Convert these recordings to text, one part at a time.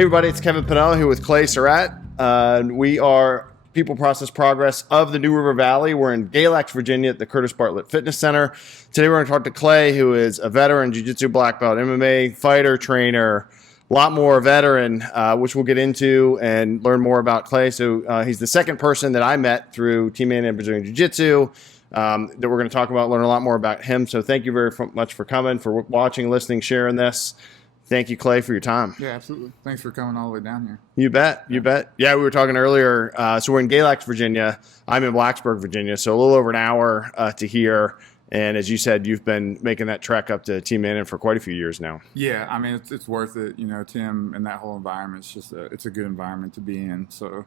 Hey everybody, it's Kevin Pannell here with Clay Surratt. We are People Process Progress of the New River Valley. We're in Galax, Virginia at the Curtis Bartlett Fitness Center. Today we're going to talk to Clay, who is a veteran Jiu-Jitsu black belt, MMA fighter, trainer, a lot more veteran, which we'll get into and learn more about Clay. So he's the second person that I met through Team Man and Brazilian Jiu-Jitsu that we're going to talk about, learn a lot more about him. So thank you very much for coming, for watching, listening, sharing this. Thank you, Clay, for your time. Yeah, absolutely. Thanks for coming all the way down here. You bet. You bet. Yeah, we were talking earlier. So we're in Galax, Virginia. I'm in Blacksburg, Virginia. So a little over an hour to here. And as you said, you've been making that trek up to Team Manning for quite a few years now. Yeah, I mean, it's worth it. You know, Tim and that whole environment, it's a good environment to be in. So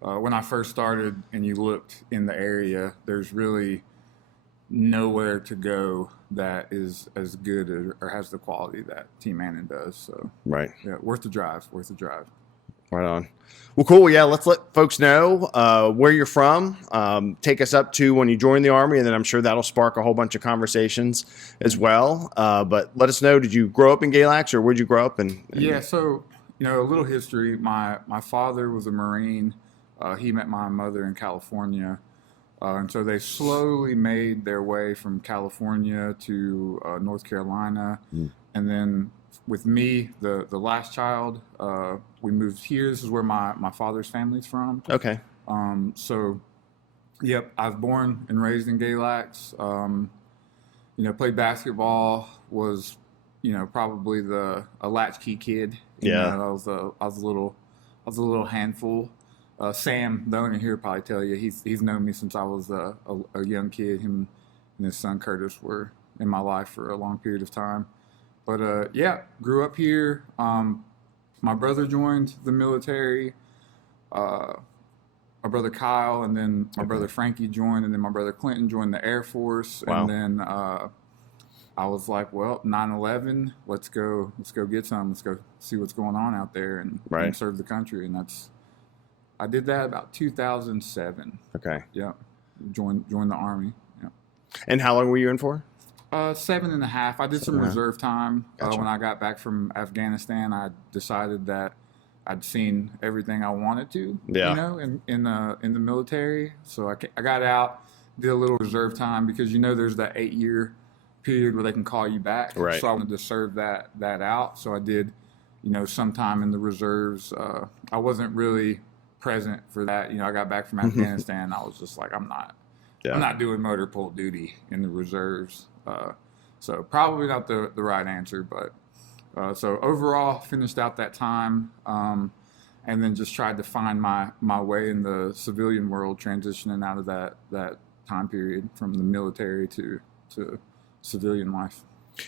when I first started and you looked in the area, there's really nowhere to go that is as good or has the quality that Team Manning does. So right, yeah, worth the drive. Right on. Well, cool. Yeah, let's let folks know where you're from. Take us up to when you joined the Army, and then I'm sure that'll spark a whole bunch of conversations as well. But let us know, did you grow up in Galax, or where'd you grow up? Yeah, so, you know, a little history. My father was a Marine. He met my mother in California. And so they slowly made their way from California to North Carolina. And then with me, the last child, we moved here. This is where my father's family's from. Okay. So, yep, I was born and raised in Galax. You know, played basketball, was, you know, probably a latchkey kid. You know, I was a little handful. Sam, the owner here, probably tell you he's known me since I was a young kid. Him and his son Curtis were in my life for a long period of time. But yeah, grew up here. My brother joined the military. My brother Kyle, and then my brother Frankie joined, and then my brother Clinton joined the Air Force. Wow. And then I was like, well, 9/11, let's go get some. Let's go see what's going on out there and serve the country. And I did that about 2007. Okay. Yeah. Joined the Army. Yeah. And how long were you in for? 7.5. I did some reserve time. Gotcha. When I got back from Afghanistan, I decided that I'd seen everything I wanted to, you know, in the military. So I got out, did a little reserve time because, you know, there's that 8-year period where they can call you back. Right. So I wanted to serve that out. So I did, you know, some time in the reserves. I wasn't really present for that. You know, I got back from Afghanistan. I was just like, I'm not doing motor pool duty in the reserves. So probably not the right answer, but so overall finished out that time, and then just tried to find my way in the civilian world, transitioning out of that time period from the military to civilian life.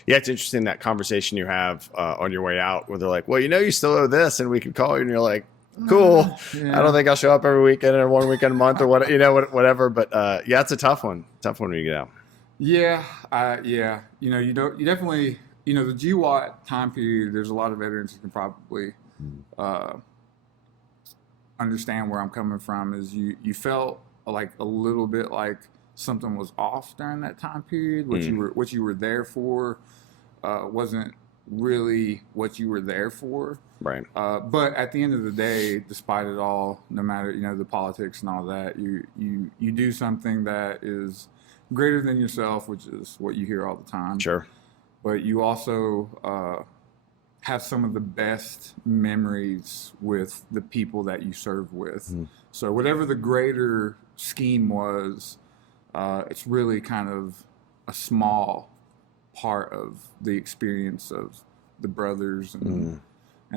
Yeah, it's interesting that conversation you have on your way out where they're like, well, you know, you still owe this and we could call you, and you're like, cool. Yeah. I don't think I'll show up every weekend or one weekend a month or what, you know, whatever. But yeah, it's a tough one. Tough one when you get out. Yeah. Yeah. You know, you definitely, you know, the GWOT time period, there's a lot of veterans who can probably understand where I'm coming from. Is you felt like a little bit like something was off during that time period. What you were there for wasn't really what you were there for. Right. But at the end of the day, despite it all, no matter, you know, the politics and all that, you do something that is greater than yourself, which is what you hear all the time. Sure. But you also have some of the best memories with the people that you serve with. So whatever the greater scheme was, it's really kind of a small part of the experience of the brothers and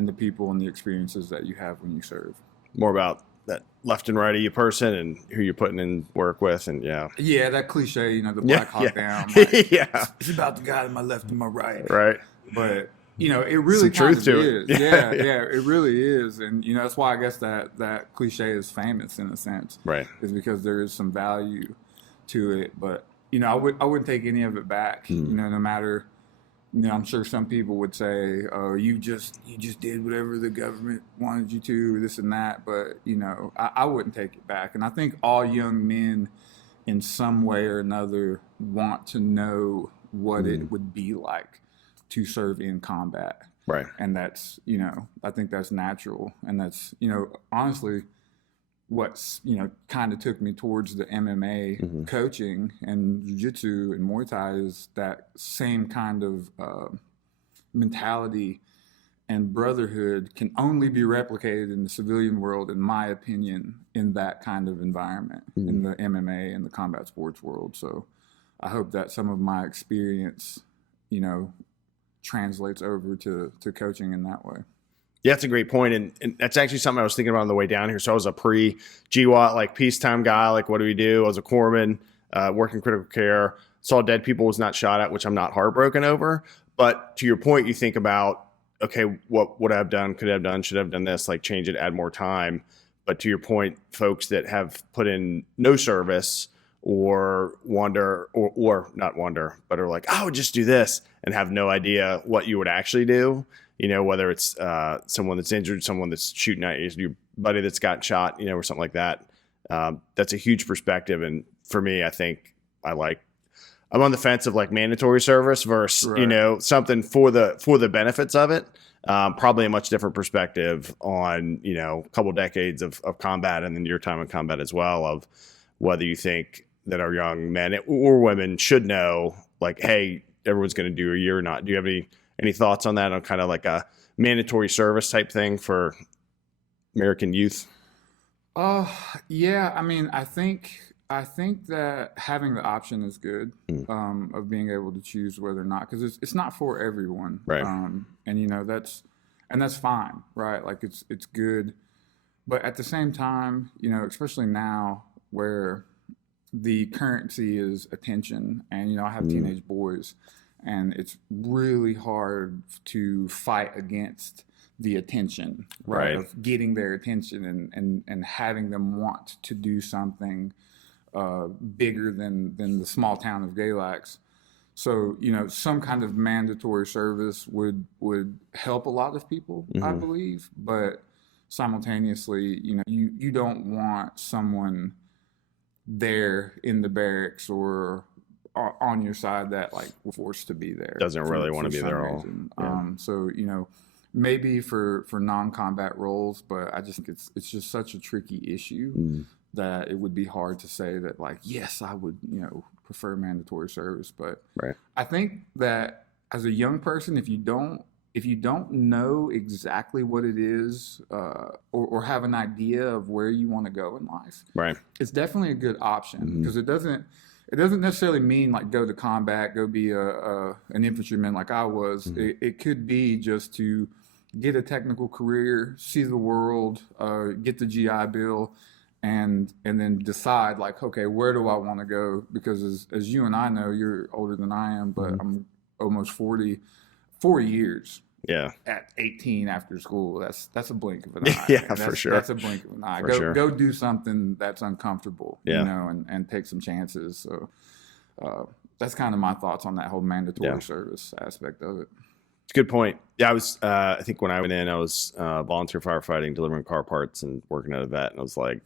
the people and the experiences that you have when you serve. More about that left and right of you person and who you're putting in work with, and yeah, that cliche, you know, the Black Hawk Down. Like, it's about the guy to my left and my right. Right. But you know, it really kind of is. Yeah, it really is, and you know, that's why I guess that cliche is famous in a sense. Right. Is because there is some value to it, but you know, I wouldn't take any of it back. You know, no matter. You know, I'm sure some people would say, "Oh, you just did whatever the government wanted you to, or this and that." But you know, I wouldn't take it back. And I think all young men, in some way or another, want to know what it would be like to serve in combat. Right. And that's, I think that's natural. And that's, honestly, what's, kind of took me towards the MMA coaching and jiu-jitsu and Muay Thai is that same kind of mentality and brotherhood can only be replicated in the civilian world, in my opinion, in that kind of environment, in the MMA and the combat sports world. So I hope that some of my experience, translates over to coaching in that way. Yeah, that's a great point. And that's actually something I was thinking about on the way down here. So I was a pre-GWOT, like peacetime guy. Like, what do we do? I was a corpsman, working critical care, saw dead people, was not shot at, which I'm not heartbroken over. But to your point, you think about, okay, what would I have done? Could I have done? Should I have done this? Like change it, add more time. But to your point, folks that have put in no service or wonder, or not wonder, but are like, oh, just do this and have no idea what you would actually do. Whether it's someone that's injured, someone that's shooting at you, your buddy that's got shot, or something like that. That's a huge perspective. And for me, I think I'm on the fence of like mandatory service versus, Right. Something for the benefits of it. Probably a much different perspective on, a couple decades of combat and then your time in combat as well, of whether you think that our young men or women should know, like, hey, everyone's going to do a year or not. Do you have any thoughts on that, on kind of like a mandatory service type thing for American youth? Yeah. I mean, I think that having the option is good, of being able to choose whether or not, because it's not for everyone, Right. And that's fine, right? Like it's good, but at the same time, especially now where the currency is attention, and I have teenage boys, and it's really hard to fight against the attention, right? Of getting their attention and having them want to do something bigger than the small town of Galax. So, some kind of mandatory service would help a lot of people, I believe, but simultaneously, you don't want someone there in the barracks or on your side that like forced to be there. Doesn't really want to be there all. Yeah. So, maybe for non-combat roles, but I just think it's just such a tricky issue that it would be hard to say that like, yes, I would, prefer mandatory service. But Right. I think that as a young person, if you don't know exactly what it is, or have an idea of where you want to go in life, Right. it's definitely a good option, because it doesn't necessarily mean like go to combat, go be an infantryman like I was. It could be just to get a technical career, see the world, get the GI Bill, and then decide like, okay, where do I want to go? Because as you and I know, you're older than I am, but I'm almost 40. 4 years. Yeah. At 18 after school, that's a blink of an eye. Yeah, for sure. That's a blink of an eye. Go do something that's uncomfortable, and take some chances. So that's kind of my thoughts on that whole mandatory service aspect of it. It's a good point. Yeah, I think when I went in, I was volunteer firefighting, delivering car parts and working at a vet. And I was like,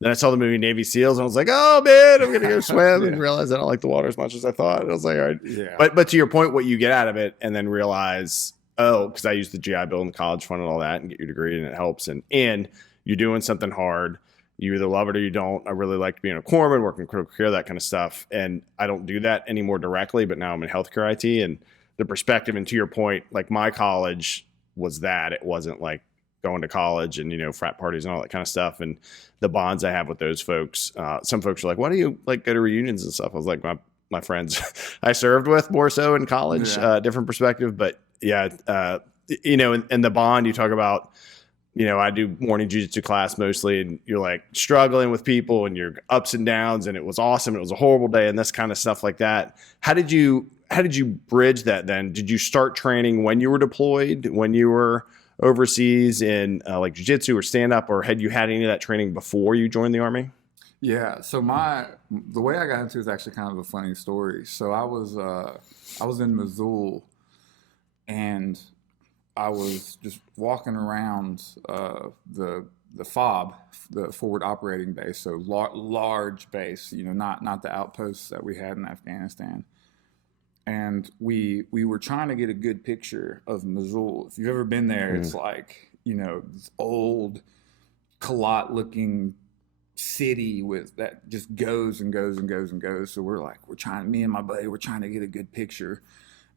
then I saw the movie Navy SEALs and I was like, oh man, I'm going to go swim and realize I don't like the water as much as I thought. And I was like, all right. Yeah. But to your point, what you get out of it and then realize, because I used the GI Bill in the college fund and all that and get your degree and it helps. And you're doing something hard. You either love it or you don't. I really liked being a corpsman, working critical care, that kind of stuff. And I don't do that anymore directly, but now I'm in healthcare IT, and the perspective, and to your point, like my college was that. It wasn't like going to college and, frat parties and all that kind of stuff. And the bonds I have with those folks, some folks are like, why do you like go to reunions and stuff? I was like, my friends I served with more so in college, different perspective. But yeah, and the bond you talk about, I do morning jiu-jitsu class mostly, and you're like struggling with people and your ups and downs, and it was awesome. It was a horrible day and this kind of stuff like that. How did you bridge that then? Did you start training when you were deployed, when you were overseas in like jiu-jitsu or stand-up, or had you had any of that training before you joined the Army? Yeah. So the way I got into it is actually kind of a funny story. So I was in Missoula, and I was just walking around the FOB, the forward operating base, so large base, not the outposts that we had in Afghanistan. and we were trying to get a good picture of Missoula. If you've ever been there, it's like, you know, this old Kalat looking city with that just goes and goes and goes and goes. So me and my buddy, we're trying to get a good picture,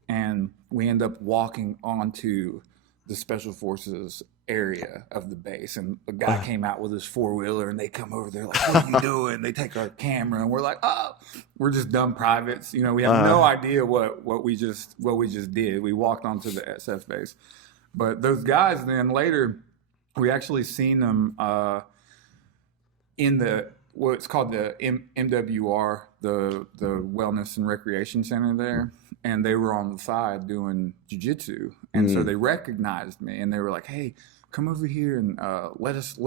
and we end up walking onto the Special Forces area of the base, and a guy came out with his 4-wheeler, and they come over there like, what are you doing? They take our camera, and we're like, oh, we're just dumb privates, you know, we have no idea what we just did. We walked onto the SF base. But those guys, then later we actually seen them in what's called the MWR, the Wellness and Recreation Center there, and they were on the side doing jiu-jitsu, and so they recognized me, and they were like, "Hey, come over here and let us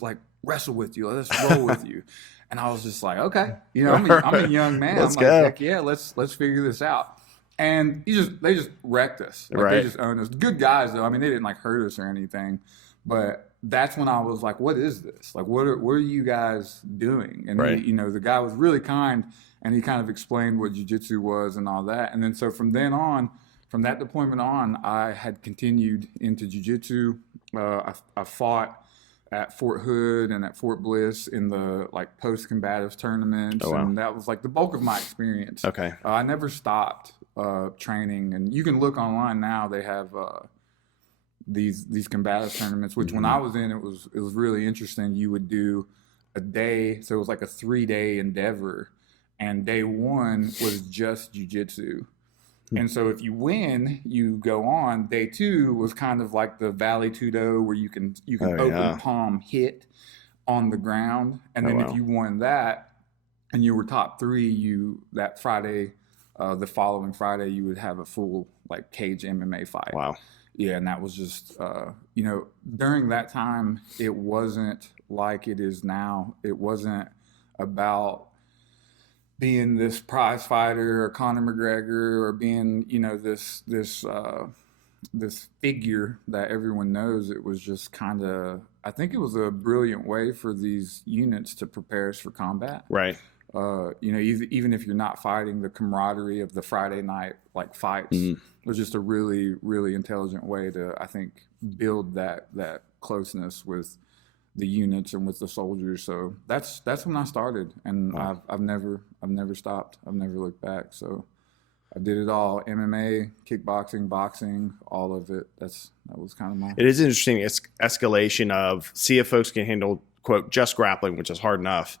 like wrestle with you, let us roll with you." And I was just like, "Okay, you know, I'm a young man. Let's I'm go. like, heck yeah, let's figure this out." And they just wrecked us. Like, They just owned us. Good guys though. I mean, they didn't like hurt us or anything, but that's when I was like, what is this? Like, what are you guys doing? And he, you know, the guy was really kind, and he kind of explained what jiu-jitsu was and all that. And then so from that deployment on, I had continued into jiu-jitsu. I fought at Fort Hood and at Fort Bliss in the like post-combatives tournaments, and that was like the bulk of my experience. Okay. I never stopped training, and you can look online now. They have these combative tournaments, which when I was in, it was really interesting. You would do a day, so it was like a 3-day endeavor, and day 1 was just jiu-jitsu. And so if you win, you go on. Day 2 was kind of like the Valley Tudo, where you can open palm hit on the ground, and then if you won that and you were top 3, that Friday, the following Friday, you would have a full like cage MMA fight. Wow. Yeah, and that was just, you know, during that time, it wasn't like it is now. It wasn't about being this prize fighter or Conor McGregor or being, you know, this figure that everyone knows. It was just kind of, I think it was a brilliant way for these units to prepare us for combat. Right. You know, even if you're not fighting, the camaraderie of the Friday night like fights was just a really, really intelligent way to, I think, build that closeness with the units and with the soldiers. So that's when I started, and I've never stopped. I've never looked back. So I did it all: MMA, kickboxing, boxing, all of it. That was kind of my. It is interesting. It's escalation of see if folks can handle quote just grappling, which is hard enough.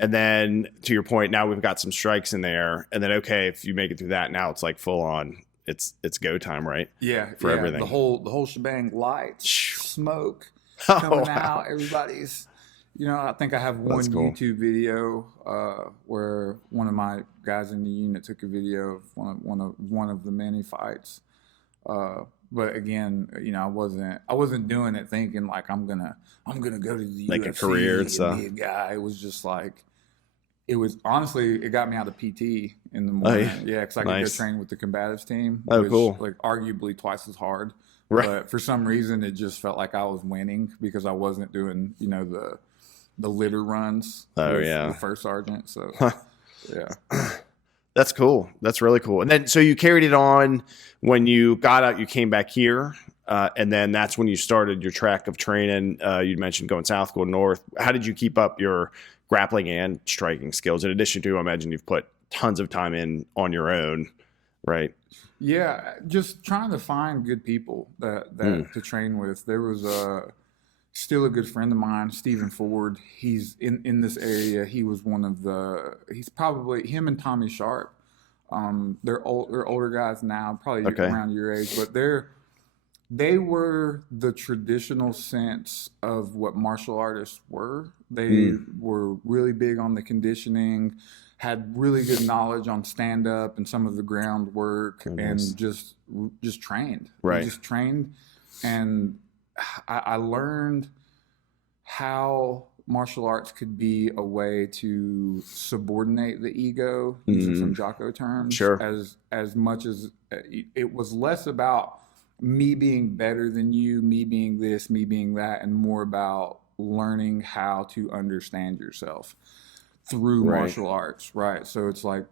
And then to your point, now we've got some strikes in there, and then okay, if you make it through that, now it's like full on. It's go time, right? Yeah, for everything. The whole shebang. Lights, smoke coming out. Everybody's, you know. I think I have one YouTube video where one of my guys in the unit took a video of one of the many fights. But again, you know, I wasn't doing it thinking like I'm gonna go to the like UFC a career and stuff. Be a guy. It was just like. It was honestly, it got me out of PT in the morning. Yeah, because I could go train with the combatives team. Which, cool. Like arguably twice as hard. Right. But for some reason, it just felt like I was winning because I wasn't doing, you know, the litter runs. The first sergeant. So, yeah. That's cool. That's really cool. And then, so you carried it on when you got out. You came back here, and then that's when you started your track of training. You mentioned going south, going north. How did you keep up your grappling and striking skills? In addition to, I imagine you've put tons of time in on your own, right? Yeah, just trying to find good people that to train with. There was still a good friend of mine, Stephen Ford. He's in this area. He was he's probably him and Tommy Sharp. They're older guys now, probably around your age, but they were the traditional sense of what martial artists were. They were really big on the conditioning, had really good knowledge on stand-up and some of the groundwork, and just trained. Right. Just trained. And I learned how martial arts could be a way to subordinate the ego, using some Jocko terms. Sure. As much as it was less about me being better than you, me being this, me being that, and more about learning how to understand yourself through martial arts, right? So it's like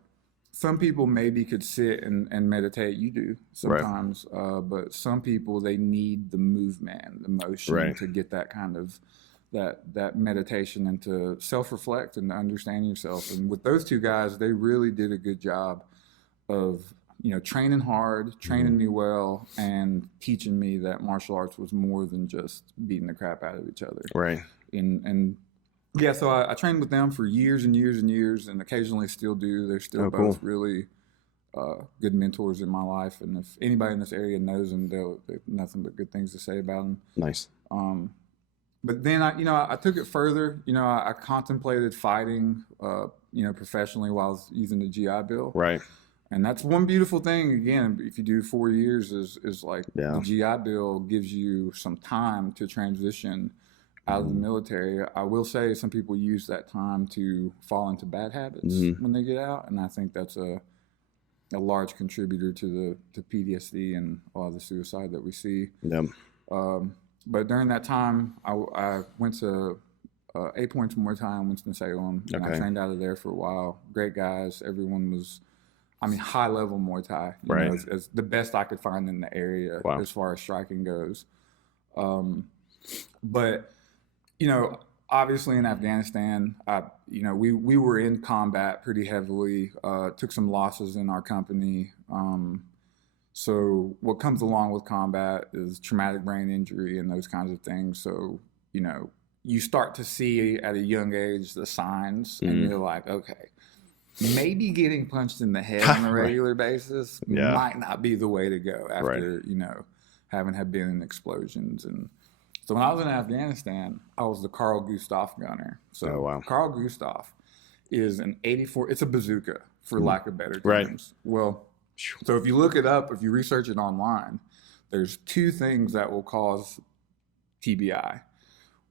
some people maybe could sit and meditate. You do sometimes, but some people, they need the movement and the motion to get that kind of that meditation and to self-reflect and to understand yourself. And with those two guys, they really did a good job of, you know, training hard, training me well, and teaching me that martial arts was more than just beating the crap out of each other. Right. And yeah, so I trained with them for years and years and years, and occasionally still do. They're still both really good mentors in my life. And if anybody in this area knows them, they've nothing but good things to say about them. Nice. But then I took it further. You know, I contemplated fighting, professionally while I was using the GI Bill. Right. And that's one beautiful thing. Again, if you do 4 years, is like the GI Bill gives you some time to transition out of the military. I will say some people use that time to fall into bad habits when they get out, and I think that's a large contributor to PTSD and a lot of the suicide that we see. Yep. But during that time, I went to 8 Points Muay Thai in Winston-Salem, and I trained out of there for a while. Great guys. Everyone was, high-level Muay Thai. You know, as the best I could find in the area as far as striking goes. But, you know, obviously in Afghanistan, we were in combat pretty heavily, took some losses in our company. So what comes along with combat is traumatic brain injury and those kinds of things. So, you know, you start to see at a young age the signs, and you're like, okay, maybe getting punched in the head on a regular basis might not be the way to go after, you know, having been in explosions. And so when I was in Afghanistan, I was the Carl Gustav gunner. So Carl Gustav is an 84, it's a bazooka, for lack of better terms. Well, so if you look it up, if you research it online, there's two things that will cause TBI.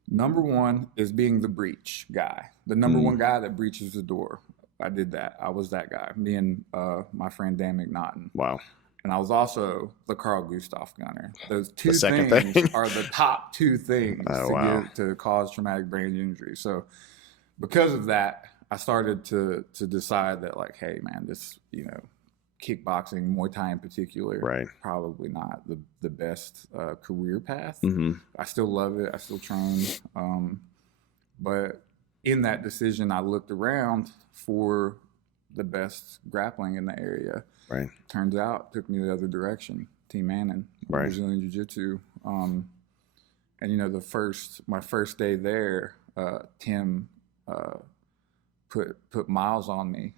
Number one is being the breach guy, the number one guy that breaches the door. I did that. I was that guy, me and my friend Dan McNaughton. Wow. And I was also the Carl Gustav gunner. Those two things are the top two things to cause traumatic brain injury. So because of that, I started to decide that, like, hey, man, this, you know, kickboxing, Muay Thai in particular, probably not the best career path. I still love it. I still train. But in that decision, I looked around for the best grappling in the area. Turns out, took me the other direction. Team Manning, Brazilian Jiu-Jitsu. And, you know, my first day there, Tim put Miles on me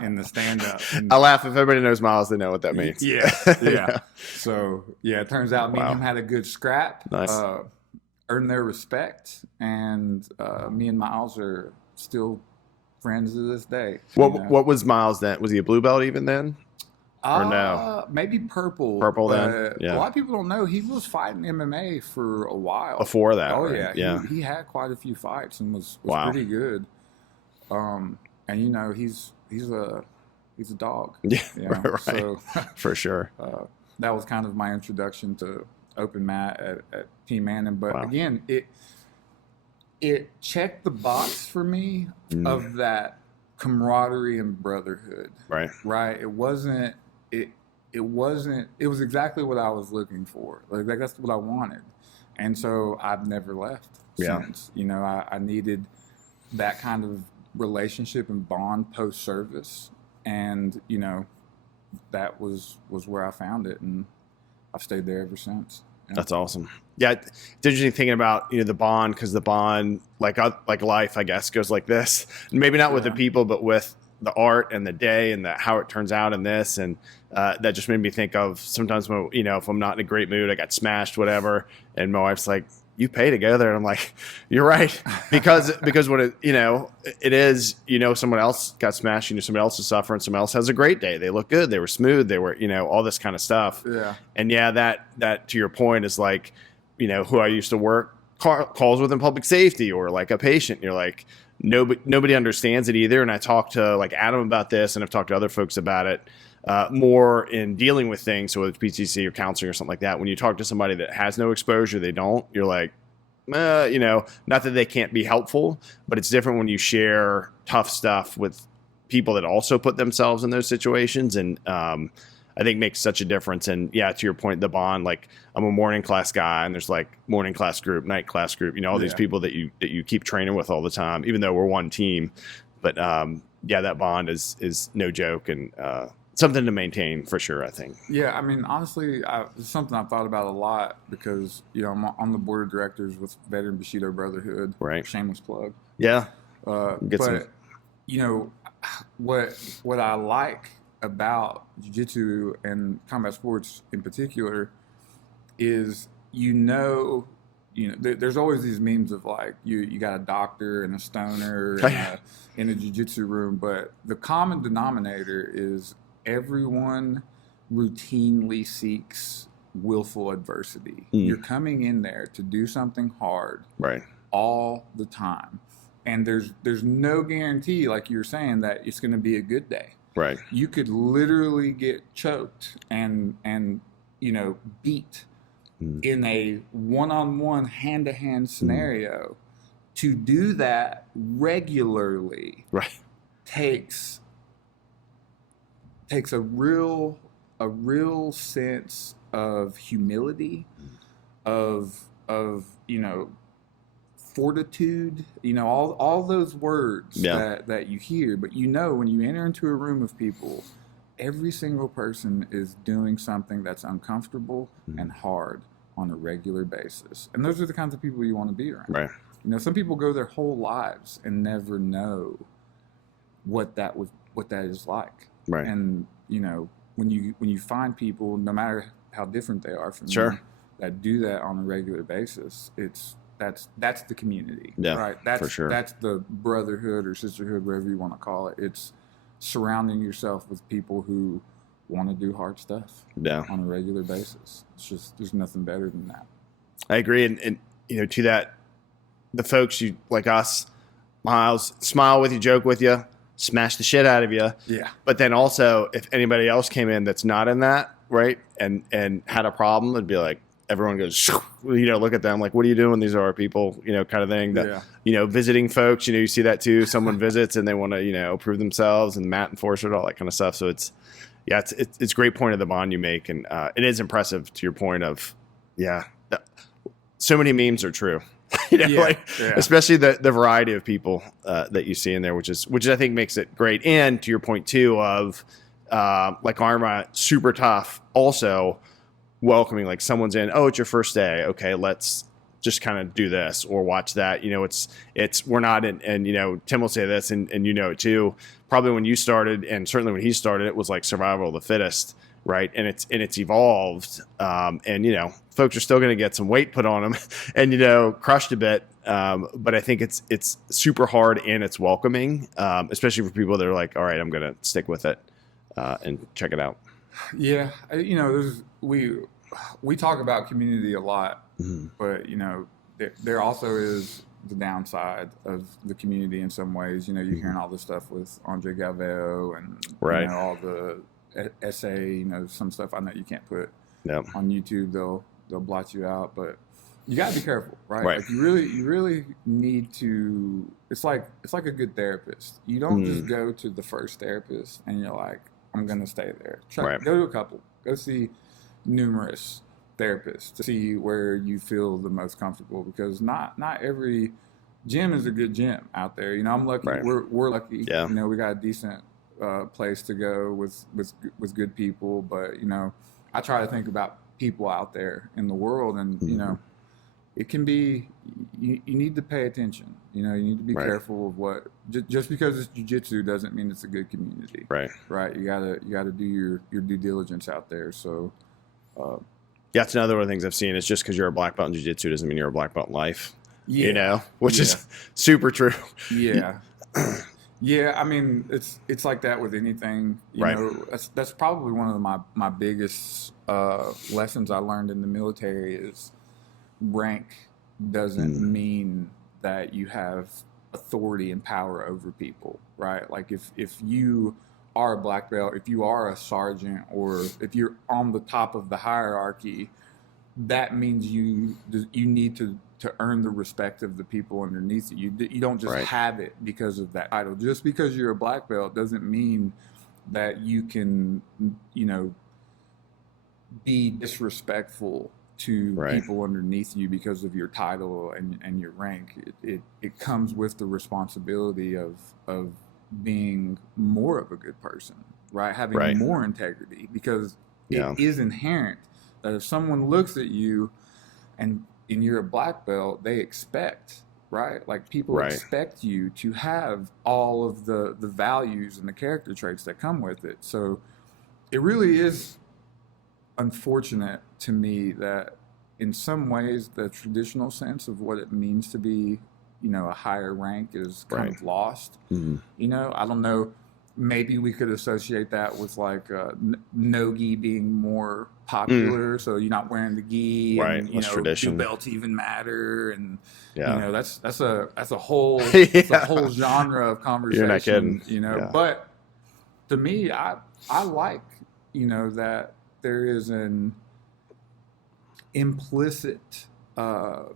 in the stand-up. I laugh. If everybody knows Miles, they know what that means. Yeah. So, yeah, it turns out me and him had a good scrap. Nice. Earned their respect, and me and Miles are still friends to this day. What was Miles then? Was he a blue belt even then? Or no? Maybe purple. Purple then? Yeah. A lot of people don't know he was fighting MMA for a while. Before that? Oh, yeah. He had quite a few fights and was pretty good. And, you know, he's a dog. Yeah, you know? So, for sure. That was kind of my introduction to open mat at Team Manning. But again, it checked the box for me of that camaraderie and brotherhood. Right. It was exactly what I was looking for. Like that's what I wanted. And so I've never left since. You know, I needed that kind of relationship and bond post-service. And, you know, that was where I found it, and I've stayed there ever since. Yeah. That's awesome. Yeah, it's interesting thinking about, you know, the bond, because the bond, like life, I guess, goes like this. Maybe not with the people, but with the art and the day and how it turns out in this. And that just made me think of sometimes when, you know, if I'm not in a great mood, I got smashed, whatever, and my wife's like, you pay to go there. And I'm like, you're right. Because what it, you know, it is, you know, someone else got smashed, you know, somebody else is suffering, someone else has a great day. They look good. They were smooth. They were, you know, all this kind of stuff. Yeah. And that to your point is like, you know, who I used to work calls with in public safety, or like a patient. You're like, nobody understands it either. And I talked to like Adam about this, and I've talked to other folks about it. More in dealing with things, so whether it's PTC or counseling or something like that, when you talk to somebody that has no exposure, you're like, you know, not that they can't be helpful, but it's different when you share tough stuff with people that also put themselves in those situations, and I think makes such a difference. And yeah, to your point, the bond, like I'm a morning class guy, and there's like morning class group, night class group, all these people that you keep training with all the time, even though we're one team. But yeah, that bond is no joke, and something to maintain for sure, I think. Yeah, I mean, honestly, it's something I've thought about a lot because, I'm on the board of directors with Veteran Bushido Brotherhood. Right. Shameless plug. Yeah. But, what I like about jiu-jitsu and combat sports in particular is, there's always these memes of like, you got a doctor and a stoner in a jiu-jitsu room, but the common denominator is everyone routinely seeks willful adversity. You're coming in there to do something hard all the time. And there's no guarantee, like you were saying, that it's going to be a good day. Right. You could literally get choked and beat in a one-on-one, hand-to-hand scenario. To do that regularly takes a real sense of humility, of fortitude, all those words that you hear. But when you enter into a room of people, every single person is doing something that's uncomfortable and hard on a regular basis. And those are the kinds of people you want to be around. Right. Some people go their whole lives and never know what that is like. Right. And when you find people, no matter how different they are from you, that do that on a regular basis, that's the community. Yeah, right. For sure. That's the brotherhood or sisterhood, whatever you want to call it. It's surrounding yourself with people who want to do hard stuff on a regular basis. It's just, there's nothing better than that. I agree. And to that, the folks like us, Miles, smile with you, joke with you, smash the shit out of you. Yeah. But then also, if anybody else came in that's not in that, right, and had a problem, it'd be like, everyone goes, look at them like, what are you doing? These are our people, kind of thing. Visiting folks, you see that too. Someone visits and they want to, prove themselves, and Matt enforcer, all that kind of stuff. So it's a great point of the bond you make. And it is impressive to your point of, so many memes are true. Especially the variety of people that you see in there, which I think makes it great. And to your point too of like Arma, super tough, also welcoming, like someone's in, oh, it's your first day, okay, let's just kind of do this or watch that. It's we're not in, and Tim will say this, and it too, probably when you started, and certainly when he started, it was like survival of the fittest, right? And it's evolved, and folks are still going to get some weight put on them and crushed a bit, but I think it's super hard, and it's welcoming, especially for people that are like, all right, I'm going to stick with it and check it out. Yeah, we talk about community a lot, but there also is the downside of the community in some ways. You're hearing all this stuff with Andre Galvao and all the essay, some stuff I know you can't put on YouTube. They'll blot you out, but you got to be careful, right? Like you really need to. It's like a good therapist. You don't just go to the first therapist and you're like, I'm going to stay there. Go to a couple. Go see numerous therapists to see where you feel the most comfortable, because not every gym is a good gym out there. I'm lucky. We're lucky. Yeah. We got a decent place to go with good people, but I try to think about people out there in the world, and it can be, you need to pay attention. You need to be careful of what, just because it's jiu-jitsu doesn't mean it's a good community. Right. You gotta do your due diligence out there. So, that's another one of the things I've seen is just because you're a black belt in jiu-jitsu doesn't mean you're a black belt in life. Which is super true. Yeah. Yeah. I mean, it's like that with anything, that's probably one of my biggest, lessons I learned in the military is rank doesn't mean that you have authority and power over people, right? Like if you are a black belt, if you are a sergeant, or if you're on the top of the hierarchy, that means you need to earn the respect of the people underneath you. You don't just have it because of that title. Just because you're a black belt doesn't mean that you can, be disrespectful to people underneath you because of your title and your rank. It comes with the responsibility of being more of a good person, right? Having more integrity, because it is inherent that if someone looks at you and you're a black belt, they expect, right? Like people expect you to have all of the values and the character traits that come with it. So it really is unfortunate to me that in some ways the traditional sense of what it means to be, a higher rank is kind of lost. Mm-hmm. I don't know. Maybe we could associate that with like no-gi being more popular, so you're not wearing the gi, and do belts even matter? And that's a whole it's a whole genre of conversation. You're not kidding. But to me, I like that there is an implicit thought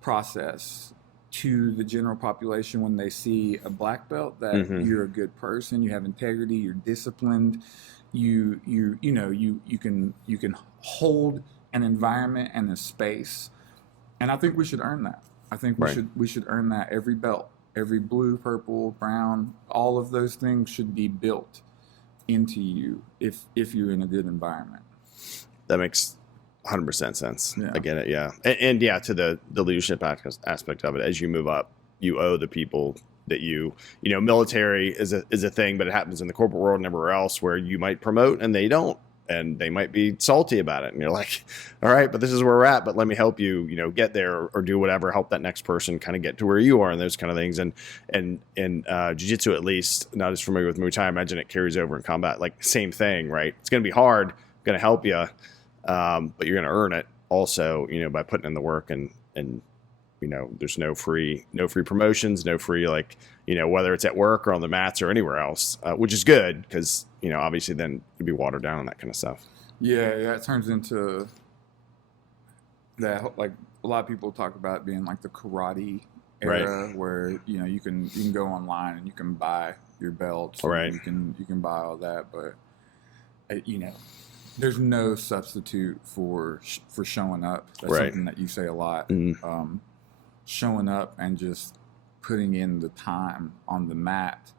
process to the general population when they see a black belt, that you're a good person, you have integrity, you're disciplined, you can hold an environment and a space, and I think we should earn that. I think we should earn that. Every belt, every blue, purple, brown, all of those things should be built into you if you're in a good environment. That makes 100% sense. I get it. And to the leadership aspect of it, as you move up, you owe the people that military is a thing, but it happens in the corporate world and everywhere else, where you might promote and they don't, and they might be salty about it, and you're like, all right, but this is where we're at, but let me help you get there, or do whatever, help that next person kind of get to where you are, and those kind of things. And jiu-jitsu, at least, not as familiar with Muay Thai, I imagine it carries over in combat, like same thing, right? It's going to be hard, going to help you, but you're going to earn it also, by putting in the work, and there's no free promotions, no free, whether it's at work or on the mats or anywhere else, which is good, because, obviously then you'd be watered down and that kind of stuff. Yeah. It turns into that, like a lot of people talk about it being like the karate era, where, you can go online and you can buy your belts, you can buy all that, but there's no substitute for showing up. That's something that you say a lot. Showing up and just putting in the time on the mat.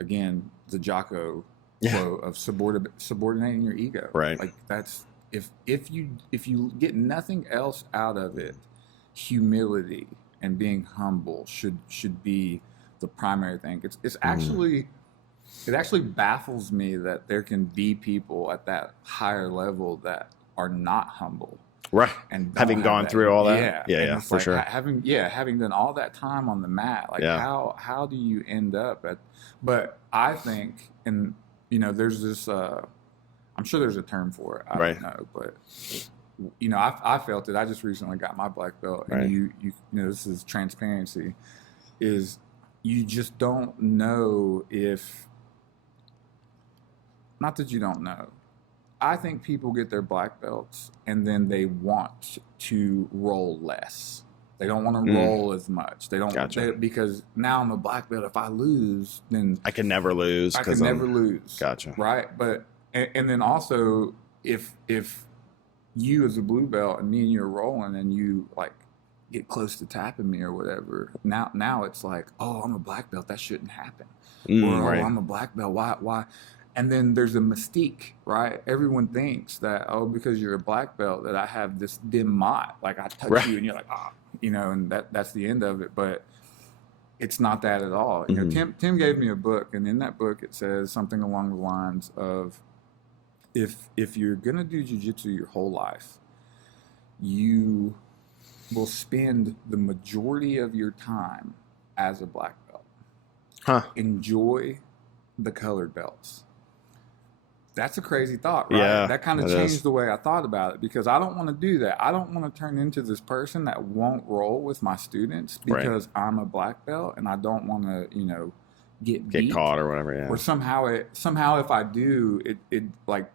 Again, the Jocko flow of subordinating your ego. Like that's if you get nothing else out of it, humility and being humble should be the primary thing. It's actually. It actually baffles me that there can be people at that higher level that are not humble. And having gone through all that. Yeah, for sure. Having done all that time on the mat, how do you end up at? But I think, and there's this. I'm sure there's a term for it. I don't know, but I felt it. I just recently got my black belt, and you this is transparency. Is you just don't know if. Not that you don't know. I think people get their black belts and then they want to roll less. They don't want to roll as much. They don't because now I'm a black belt. If I lose, then I can never lose. Gotcha. Right, but and then also if you as a blue belt and me and you are rolling and you like get close to tapping me or whatever, now it's like, oh, I'm a black belt. That shouldn't happen. Or I'm a black belt. Why? And then there's a mystique, right? Everyone thinks that, because you're a black belt, that I have this dim mot. Like I touch you and you're like, and that's the end of it. But it's not that at all. Tim gave me a book, and in that book it says something along the lines of, if you're gonna do jiu-jitsu your whole life, you will spend the majority of your time as a black belt. Enjoy the colored belts. That's a crazy thought, right? Yeah, that kind of changed the way I thought about it, because I don't want to do that. I don't want to turn into this person that won't roll with my students because I'm a black belt, and I don't want to, get beat caught or whatever. Yeah. Or somehow if I do, it like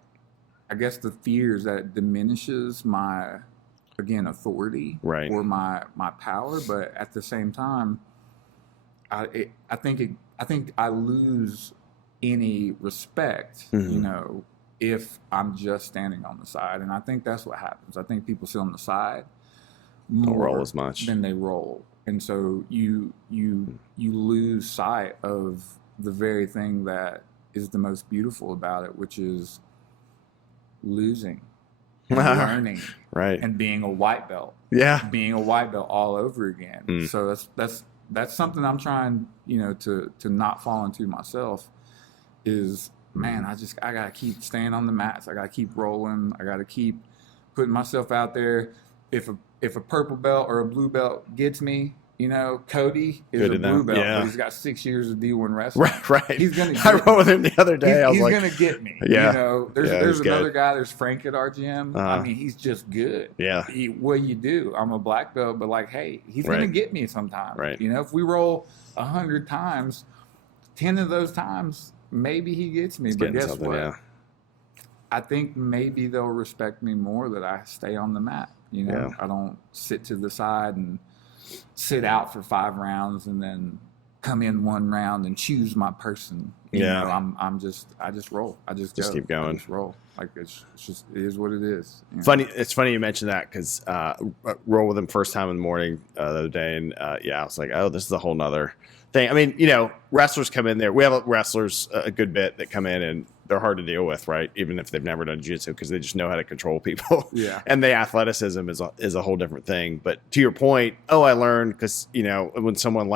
I guess the fear is that it diminishes my, again, authority right. or my power, but at the same time, I think I lose any respect, you know, if I'm just standing on the side, and I think that's what happens. I think people sit on the side Don't roll more as much than they roll, and so you lose sight of the very thing that is the most beautiful about it, which is losing, and learning, right, and being a white belt. Yeah, Being a white belt all over again. So that's something I'm trying, you know, to not fall into myself. Is, man, I gotta keep staying on the mats. I gotta keep rolling. I gotta keep putting myself out there. If a purple belt or a blue belt gets me, you know, Cody is a blue belt, but he's got 6 years of D1 wrestling. Right. He's gonna. I rode with him the other day. He's gonna get me. Yeah. You know, there's another good. guy. There's Frank at our gym. I mean, he's just good. Yeah. What you do? I'm a black belt, but like, hey, he's gonna get me sometime. Right. You know, if we roll 100 times, 10 of those times, maybe he gets me. But guess what? Yeah. I think maybe they'll respect me more that I stay on the mat. You know, I don't sit to the side and sit out for 5 rounds and then come in 1 round and choose my person. You know, I just roll. I just keep going. I just roll. Like it is what it is. You know? Funny. It's funny you mentioned that because roll with him first time in the morning the other day, and I was like, oh, this is a whole nother thing. I mean, you know, wrestlers come in there. We have wrestlers a good bit that come in and they're hard to deal with, right? Even if they've never done jiu-jitsu, because they just know how to control people. Yeah. And the athleticism is a whole different thing. But to your point, I learned because, you know, when someone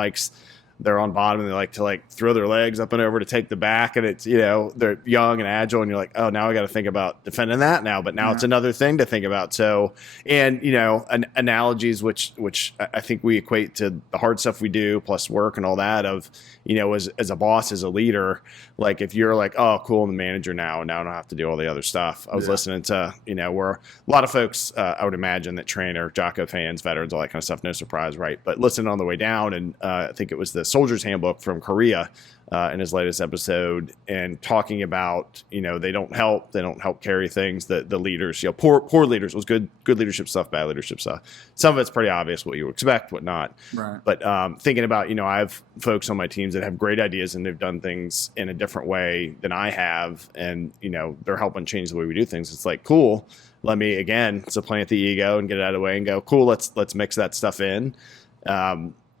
they're on bottom and they like to throw their legs up and over to take the back, and it's, you know, they're young and agile, and you're like, oh, now I got to think about defending that now, but now it's another thing to think about. So, and, you know, analogies, which I think we equate to the hard stuff we do plus work and all that of, you know, as a boss, as a leader, like if you're like, oh, cool, I'm the manager now, and now I don't have to do all the other stuff. I was listening to, you know, where a lot of folks, I would imagine that train are Jocko fans, veterans, all that kind of stuff. No surprise, right? But listening on the way down, and I think it was the Soldier's Handbook from Korea in his latest episode, and talking about, you know, they don't help carry things. The leaders, you know, poor leaders was good leadership stuff, bad leadership stuff. Some of it's pretty obvious what you would expect, what not. Right. But thinking about, you know, I have folks on my teams that have great ideas and they've done things in a different way than I have, and, you know, they're helping change the way we do things. It's like, cool, let me again supplant the ego and get it out of the way and go, cool, let's mix that stuff in,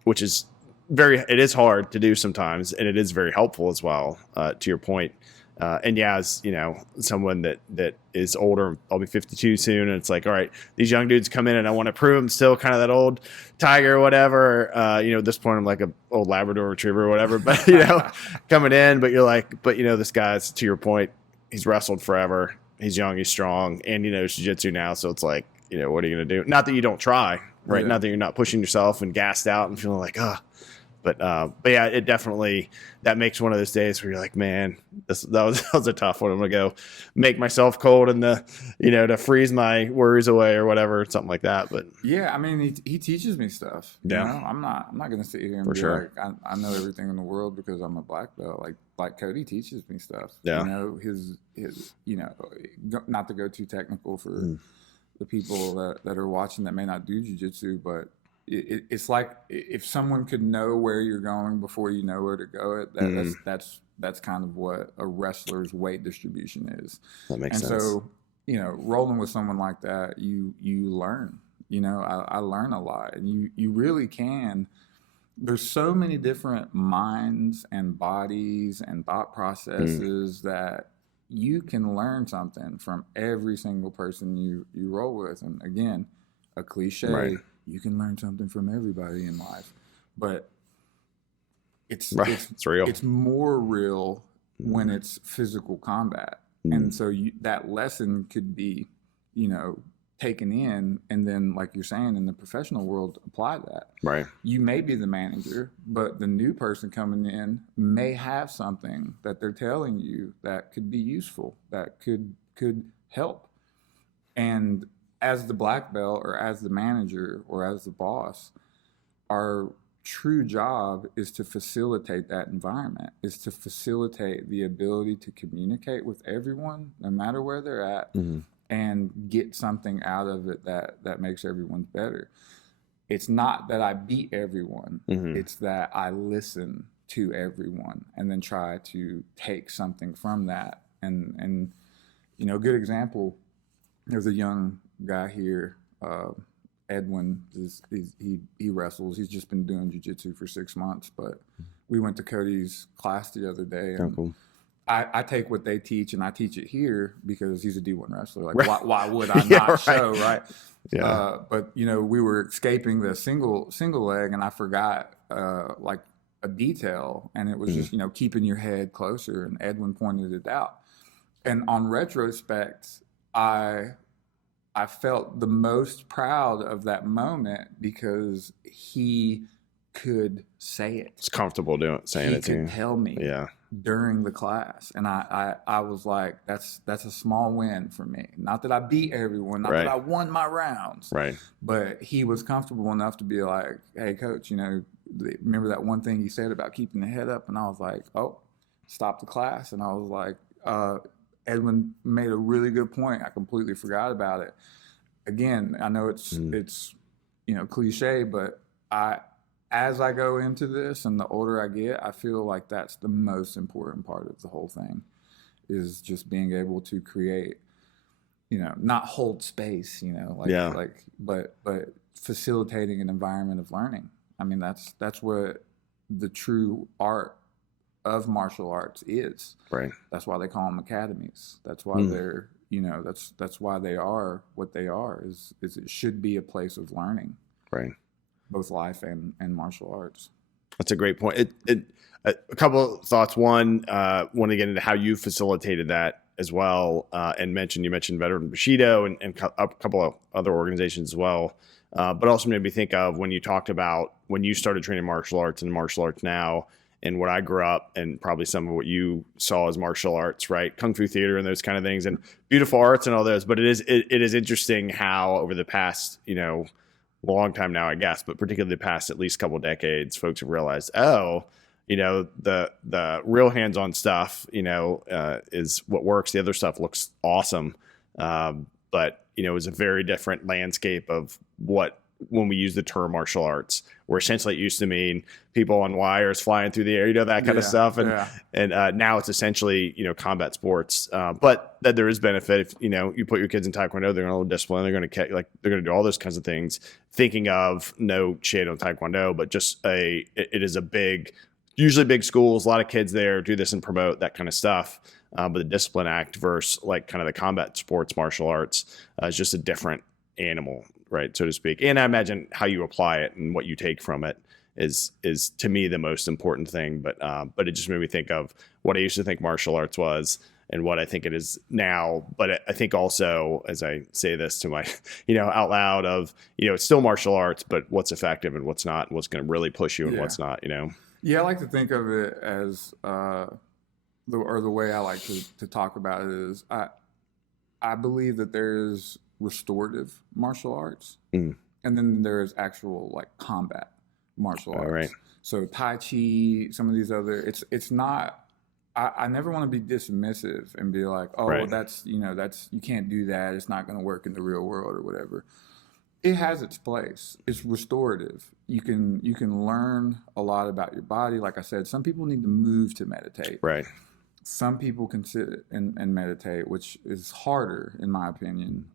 which is it is hard to do sometimes, and it is very helpful as well, to your point. And as you know, someone that is older, I'll be 52 soon, and it's like, all right, these young dudes come in and I want to prove I'm still kind of that old tiger or whatever. You know, at this point I'm like a old Labrador retriever or whatever, but, you know, coming in, but you're like, but, you know, this guy's, to your point, he's wrestled forever. He's young, he's strong, and he knows jiu-jitsu now. So it's like, you know, what are you going to do? Not that you don't try, right? Not that you're not pushing yourself and gassed out and feeling like, But yeah, it definitely, that makes one of those days where you're like, man, that was a tough one. I'm gonna go make myself cold and to freeze my worries away or whatever, something like that. But yeah, I mean, he teaches me stuff. Yeah, you know? I'm not gonna sit here and be like, I know everything in the world because I'm a black belt. Like Cody teaches me stuff. Yeah, you know, his you know, not to go too technical for the people that are watching that may not do jiu-jitsu, but it's like if someone could know where you're going before you know where to go. That's kind of what a wrestler's weight distribution is. That makes sense. And so, you know, rolling with someone like that, you learn. You know, I learn a lot, and you really can. There's so many different minds and bodies and thought processes that you can learn something from every single person you roll with. And again, a cliche. Right. You can learn something from everybody in life, but it's real. It's more real when it's physical combat, and so that lesson could be, you know, taken in, and then, like you're saying, in the professional world, apply that. Right. You may be the manager, but the new person coming in may have something that they're telling you that could be useful, that could help, and as the black belt or as the manager or as the boss, our true job is to facilitate that environment, is to facilitate the ability to communicate with everyone, no matter where they're at, and get something out of it that makes everyone better. It's not that I beat everyone. It's that I listen to everyone and then try to take something from that. And you know, a good example, there's a young guy here, Edwin, he wrestles. He's just been doing jiu-jitsu for 6 months, but we went to Cody's class the other day, and cool. I take what they teach and I teach it here because he's a D1 wrestler. Like, Right. why would I Yeah, not right. show, right? But you know, we were escaping the single leg, and I forgot like a detail, and it was just, you know, keeping your head closer, and Edwin pointed it out. And on retrospect, I felt the most proud of that moment because he could say it. It's comfortable saying it to you. He could tell me during the class. And I was like, that's a small win for me. Not that I beat everyone, not that I won my rounds. Right. But he was comfortable enough to be like, hey, coach, you know, remember that one thing you said about keeping the head up? And I was like, oh, stop the class. And I was like, Edwin made a really good point. I completely forgot about it. Again, I know it's you know, cliche, but as I go into this and the older I get, I feel like that's the most important part of the whole thing, is just being able to create, you know, not hold space, you know, but facilitating an environment of learning. I mean, that's what the true art of martial arts is. Right. That's why they call them academies. That's why they're, you know, that's why they are what they are, is it should be a place of learning. Right. Both life and martial arts. That's a great point. A couple of thoughts. One, want to get into how you facilitated that as well, and you mentioned Veteran Bushido and a couple of other organizations as well. But also made me think of when you talked about when you started training martial arts and martial arts now, and what I grew up and probably some of what you saw as martial arts, right? Kung Fu theater and those kind of things, and beautiful arts and all those. But it is interesting how over the past, you know, long time now, I guess, but particularly the past at least couple of decades, folks have realized, oh, you know, the real hands-on stuff, you know, is what works. The other stuff looks awesome. But, you know, it was a very different landscape of when we use the term martial arts, where essentially it used to mean people on wires flying through the air, you know, that kind of stuff. And now it's essentially, you know, combat sports. But that there is benefit if, you know, you put your kids in Taekwondo, they're going to learn discipline. They're going to they're going to do all those kinds of things. Thinking of no shade on Taekwondo, but just it is usually big schools, a lot of kids there do this and promote that kind of stuff. But the discipline act versus like kind of the combat sports martial arts is just a different animal, right, so to speak. And I imagine how you apply it and what you take from it is to me the most important thing. But it just made me think of what I used to think martial arts was and what I think it is now. But I think also, as I say this to my, you know, out loud, of, you know, it's still martial arts, but what's effective and what's not, and what's going to really push you and what's not, you know. Yeah, I like to think of it as the way I like to talk about it is I believe that there's restorative martial arts, and then there's actual like combat martial arts. Right. So Tai Chi, some of these other, it's not. I never want to be dismissive and be like, oh, well, that's, you know, you can't do that. It's not going to work in the real world or whatever. It has its place. It's restorative. You can learn a lot about your body. Like I said, some people need to move to meditate. Right. Some people can sit and meditate, which is harder in my opinion.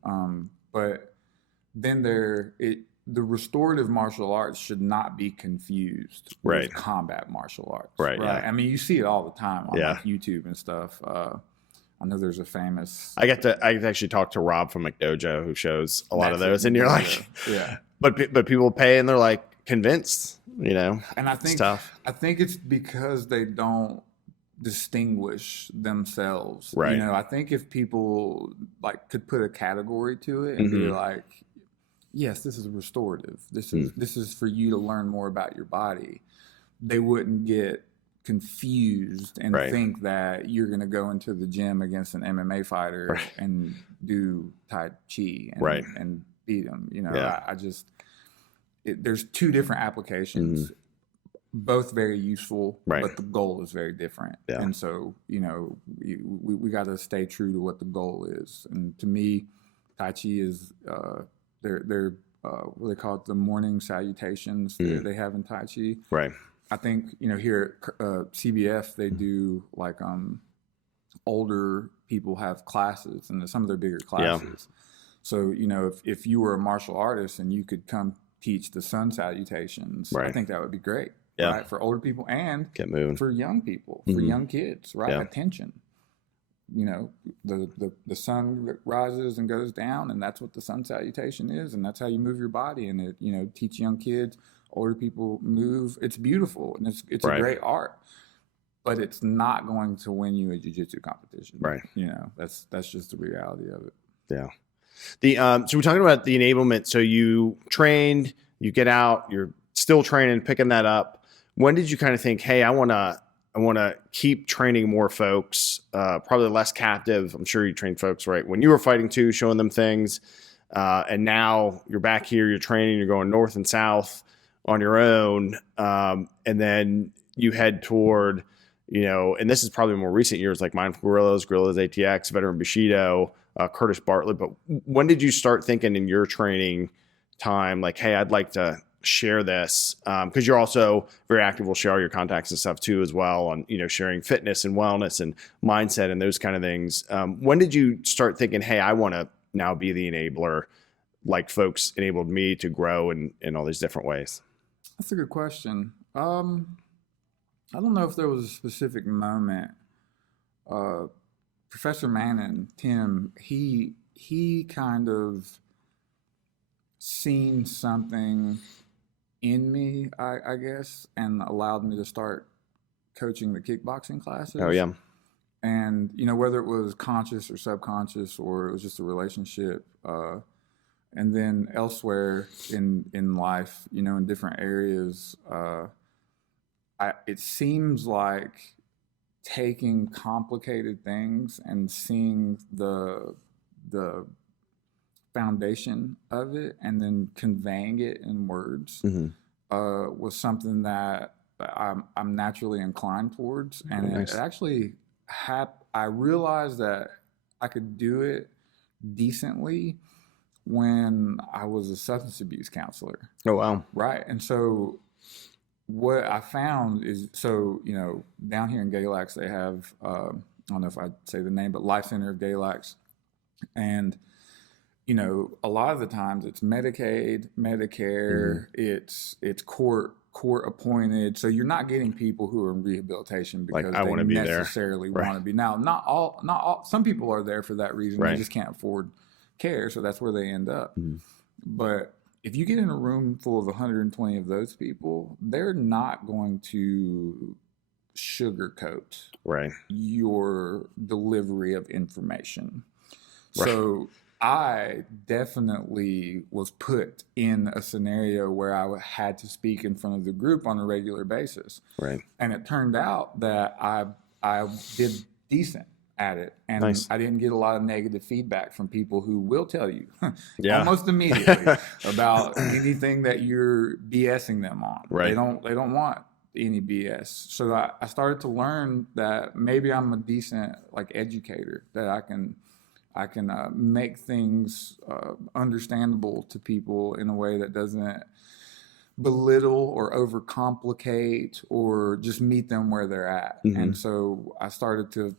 But then the restorative martial arts should not be confused with combat martial arts. Right. Yeah. I mean, you see it all the time on like YouTube and stuff. I know there's a famous. I actually talk to Rob from McDojo, who shows a lot of those, and you're like, but people pay and they're like convinced, you know. And I think it's tough. I think it's because they don't distinguish themselves. Right. You know, I think if people like could put a category to it and be like, yes, this is restorative. This is for you to learn more about your body. They wouldn't get confused and think that you're going to go into the gym against an MMA fighter and do Tai Chi and beat them. You know, I just there's two different applications both very useful, Right. but the goal is very different. Yeah. And so, you know, we got to stay true to what the goal is. And to me, Tai Chi is they're what they call it, the morning salutations that they have in Tai Chi. Right. I think, you know, here at CBF they do like older people have classes, and some of their bigger classes. So, you know, if you were a martial artist and you could come teach the sun salutations, Right. I think that would be great. Yeah. Right, for older people and Get moving. for young people, for young kids, right? Yeah. Attention. You know, the sun rises and goes down, and that's what the sun salutation is, and that's how you move your body. And it, you know, teach young kids, older people move. It's beautiful, and it's Right. a great art, but it's not going to win you a jiu-jitsu competition. Right. You know, that's just the reality of it. Yeah. So we're talking about the enablement. So you trained, you get out, you're still training, picking that up. When did you kind of think, hey, I want to keep training more folks, probably less captive? I'm sure you trained folks, right, when you were fighting too, showing them things. And now you're back here, you're training, you're going north and south on your own. And then you head toward, you know, and this is probably more recent years, like Mindful Guerrillas, Guerrillas ATX, Veteran Bushido, Curtis Bartlett. But when did you start thinking in your training time, like, hey, I'd like to share this? Because you're also very active. We'll share all your contacts and stuff too, as well, on, you know, sharing fitness and wellness and mindset and those kind of things. When did you start thinking, hey, I want to now be the enabler, like folks enabled me to grow in all these different ways? That's a good question. I don't know if there was a specific moment. Professor Mannon, Tim, he kind of seen something in me, I guess, and allowed me to start coaching the kickboxing classes. Oh, yeah. And, you know, whether it was conscious or subconscious, or it was just a relationship, and then elsewhere in life, you know, in different areas, it seems like taking complicated things and seeing the foundation of it and then conveying it in words was something that I'm naturally inclined towards. And Nice. it actually I realized that I could do it decently when I was a substance abuse counselor. Oh, wow. Right. And so what I found is, so, you know, down here in Galax, they have, I don't know if I'd say the name, but Life Center of Galax. And, you know, a lot of the times it's Medicaid, Medicare, it's court appointed. So you're not getting people who are in rehabilitation because like, I want to be there. Necessarily Right. want to be. Now, not all, some people are there for that reason. Right. They just can't afford care. So that's where they end up. But if you get in a room full of 120 of those people, they're not going to sugarcoat Right. your delivery of information. Right. So I definitely was put in a scenario where I had to speak in front of the group on a regular basis. Right. And it turned out that I did decent at it. And Nice. I didn't get a lot of negative feedback from people who will tell you Yeah. almost immediately about anything that you're BSing them on. Right. They don't want any BS. So I started to learn that maybe I'm a decent like educator, that I can make things understandable to people in a way that doesn't belittle or overcomplicate or just meet them where they're at. And so I started to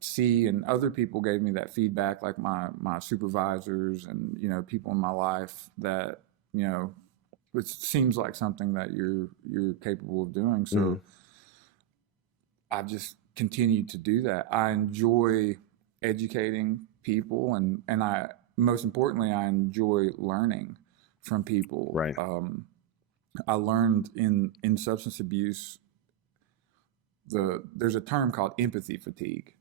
see, and other people gave me that feedback, like my supervisors and, you know, people in my life, that, you know, it seems like something that you're capable of doing. So I've just continued to do that. I enjoy educating people, and I, most importantly, I enjoy learning from people. Right. I learned in substance abuse, there's a term called empathy fatigue.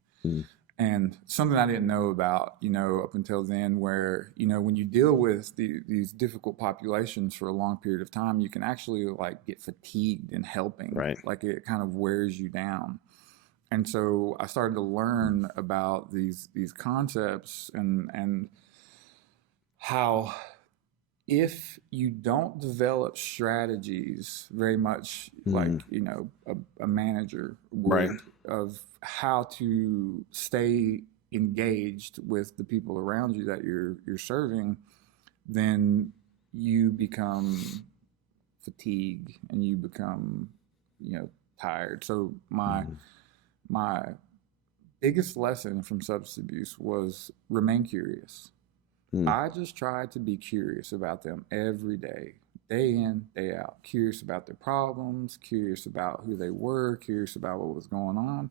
And something I didn't know about, you know, up until then, where, you know, when you deal with these difficult populations for a long period of time, you can actually like get fatigued in helping. Right. Like it kind of wears you down. And so I started to learn about these concepts and how, if you don't develop strategies very much like, you know, a manager would, Right. of how to stay engaged with the people around you that you're serving, then you become fatigued and you become, you know, tired. So my biggest lesson from substance abuse was remain curious. I just tried to be curious about them every day, day in, day out. Curious about their problems, curious about who they were, curious about what was going on.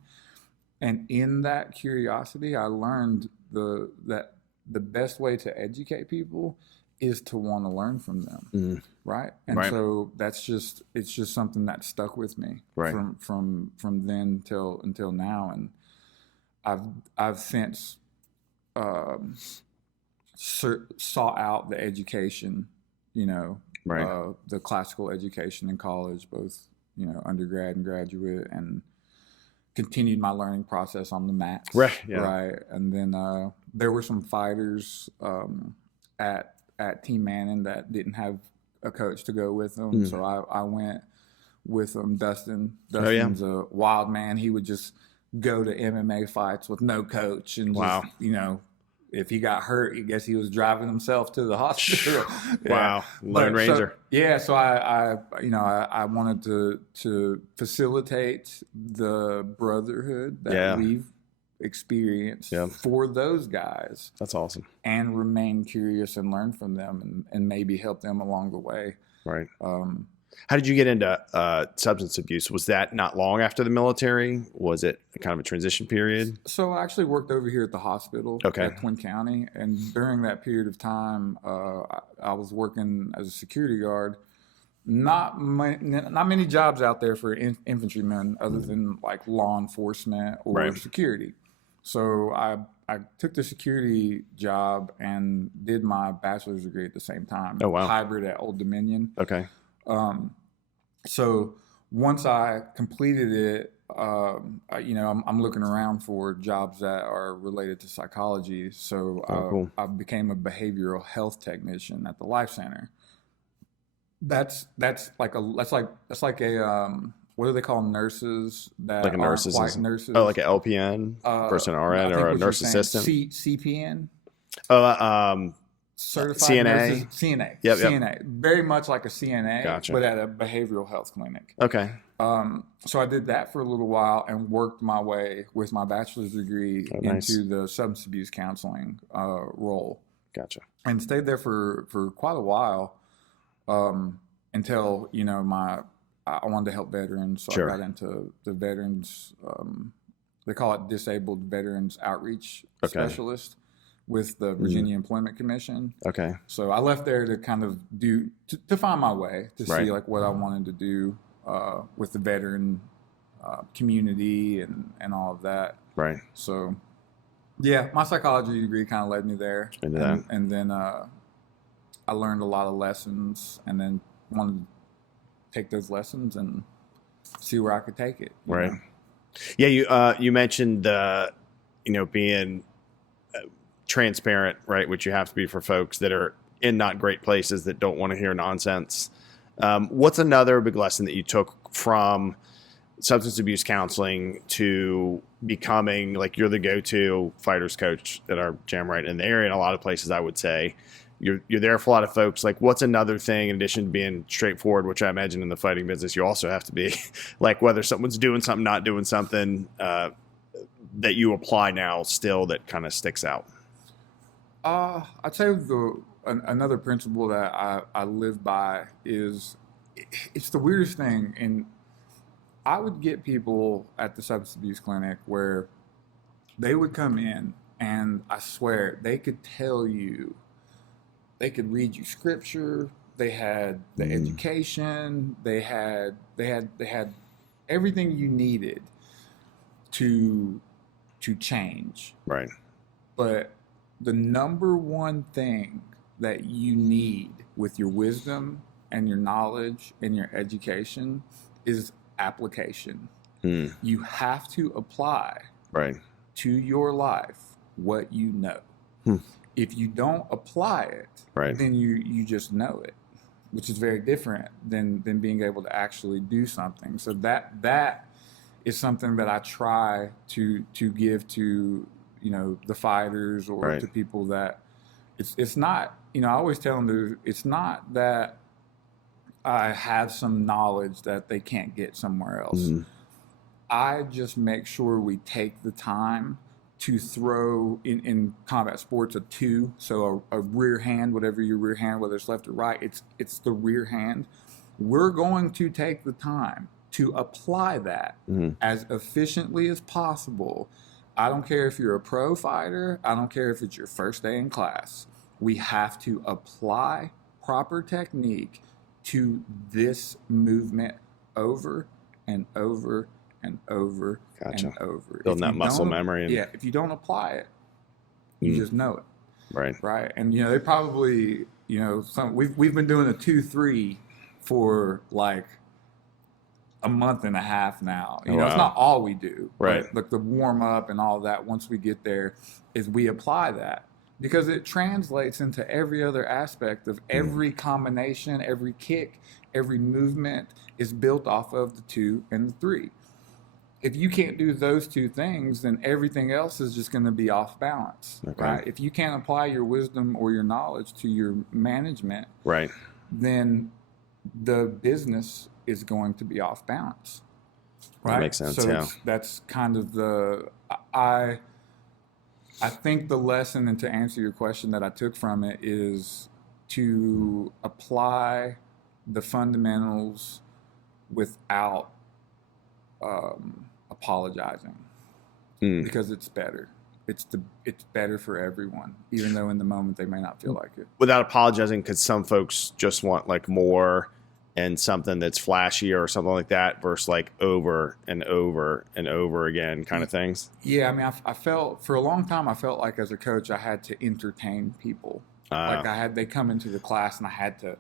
And in that curiosity, I learned that the best way to educate people is to want to learn from them, right? And so it's just something that stuck with me from then until now. And I've since sought out the education, you know, the classical education in college, both, you know, undergrad and graduate, and continued my learning process on the mats. Right. And then there were some fighters at Team Manning that didn't have a coach to go with them. So I went with them. Dustin's a wild man. He would just go to MMA fights with no coach and just, you know, if he got hurt, I guess he was driving himself to the hospital. Wow, Lone Ranger. So I wanted to facilitate the brotherhood that we've experienced for those guys. That's awesome. And remain curious and learn from them and maybe help them along the way. Right. How did you get into substance abuse? Was that not long after the military? Was it kind of a transition period? So I actually worked over here at the hospital at Twin County. And during that period of time, I was working as a security guard. Not many jobs out there for infantrymen other than like law enforcement or security. So I took the security job and did my bachelor's degree at the same time. Oh, wow. Hybrid at Old Dominion. Okay. So once I completed it, you know, I'm looking around for jobs that are related to psychology. So I became a behavioral health technician at the Life Center. That's like a what do they call nurses that like a aren't quite nurses? Oh, like an LPN, person RN, or a nurse assistant? CPN. Certified CNA. Nurses, CNA. Yep. CNA. Very much like a CNA, Gotcha. but at a behavioral health clinic. Okay. So I did that for a little while and worked my way with my bachelor's degree into the substance abuse counseling role. Gotcha. And stayed there for quite a while until, you know, I wanted to help veterans. So I got into the veterans, they call it disabled veterans outreach specialist with the Virginia Employment Commission. Okay. So I left there to kind of to find my way, to see like what I wanted to do with the veteran community and all of that. Right. So yeah, my psychology degree kind of led me there. And then I learned a lot of lessons and then wanted to take those lessons and see where I could take it. Right. Know? Yeah, you mentioned being transparent, right? Which you have to be for folks that are in not great places that don't want to hear nonsense. What's another big lesson that you took from substance abuse counseling to becoming like you're the go-to fighters coach at our gym right in the area, in a lot of places? I would say you're there for a lot of folks. Like, what's another thing in addition to being straightforward, which I imagine in the fighting business you also have to be, like whether someone's doing something, not doing something, that you apply now still that kind of sticks out? I'd say another principle that I live by is, it's the weirdest thing. And I would get people at the substance abuse clinic where they would come in and I swear they could tell you, they could read you scripture, they had the education, they had everything you needed to change. Right. But the number one thing that you need with your wisdom and your knowledge and your education is application. You have to apply to your life what you know. If you don't apply it, Right. then you just know it, which is very different than being able to actually do something. So that is something that I try to give to, you know, the fighters or Right. to people that it's not, you know, I always tell them it's not that I have some knowledge that they can't get somewhere else. Mm-hmm. I just make sure we take the time to throw in combat sports a 2, so a rear hand, whatever your rear hand, whether it's left or right, it's the rear hand. We're going to take the time to apply that as efficiently as possible. I don't care if you're a pro fighter. I don't care if it's your first day in class. We have to apply proper technique to this movement over and over and over and over. Building that muscle memory. Yeah, if you don't apply it, you just know it. Right. Right. And, you know, they probably, you know, we've been doing a 2-3 for like a month and a half now. You know, it's not all we do. Right. But like the warm up and all that, once we get there, is we apply that. Because it translates into every other aspect of every combination, every kick, every movement is built off of the 2 and the 3. If you can't do those 2 things, then everything else is just going to be off balance, right? If you can't apply your wisdom or your knowledge to your management, right, then the business is going to be off balance, right? That makes sense. So that's kind of I think the lesson, and to answer your question that I took from it, is to apply the fundamentals without apologizing, because it's better. It's better for everyone, even though in the moment they may not feel like it. Without apologizing, because some folks just want like more and something that's flashier or something like that versus like over and over and over again kind of things. Yeah, I mean, I felt for a long time, I felt like as a coach, I had to entertain people. Like they come into the class and I had to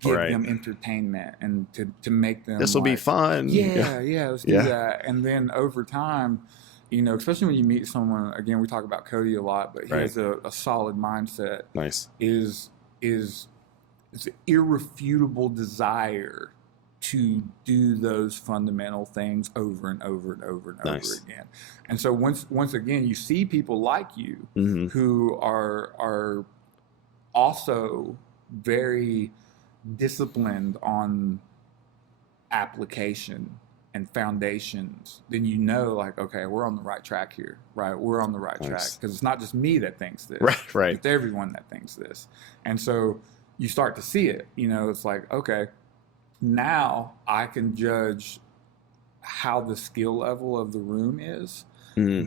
give them entertainment and to make them. This will be fun. Yeah, let's do that. And then over time, you know, especially when you meet someone, again, we talk about Cody a lot, but he has a solid mindset. Nice. It's an irrefutable desire to do those fundamental things over and over and over and over again. And so once again, you see people like you who are also very disciplined on application and foundations, then you know, like, okay, we're on the right track here, right? We're on the right track, because it's not just me that thinks this, right? It's everyone that thinks this. And so you start to see it, you know, it's like, okay, now I can judge how the skill level of the room is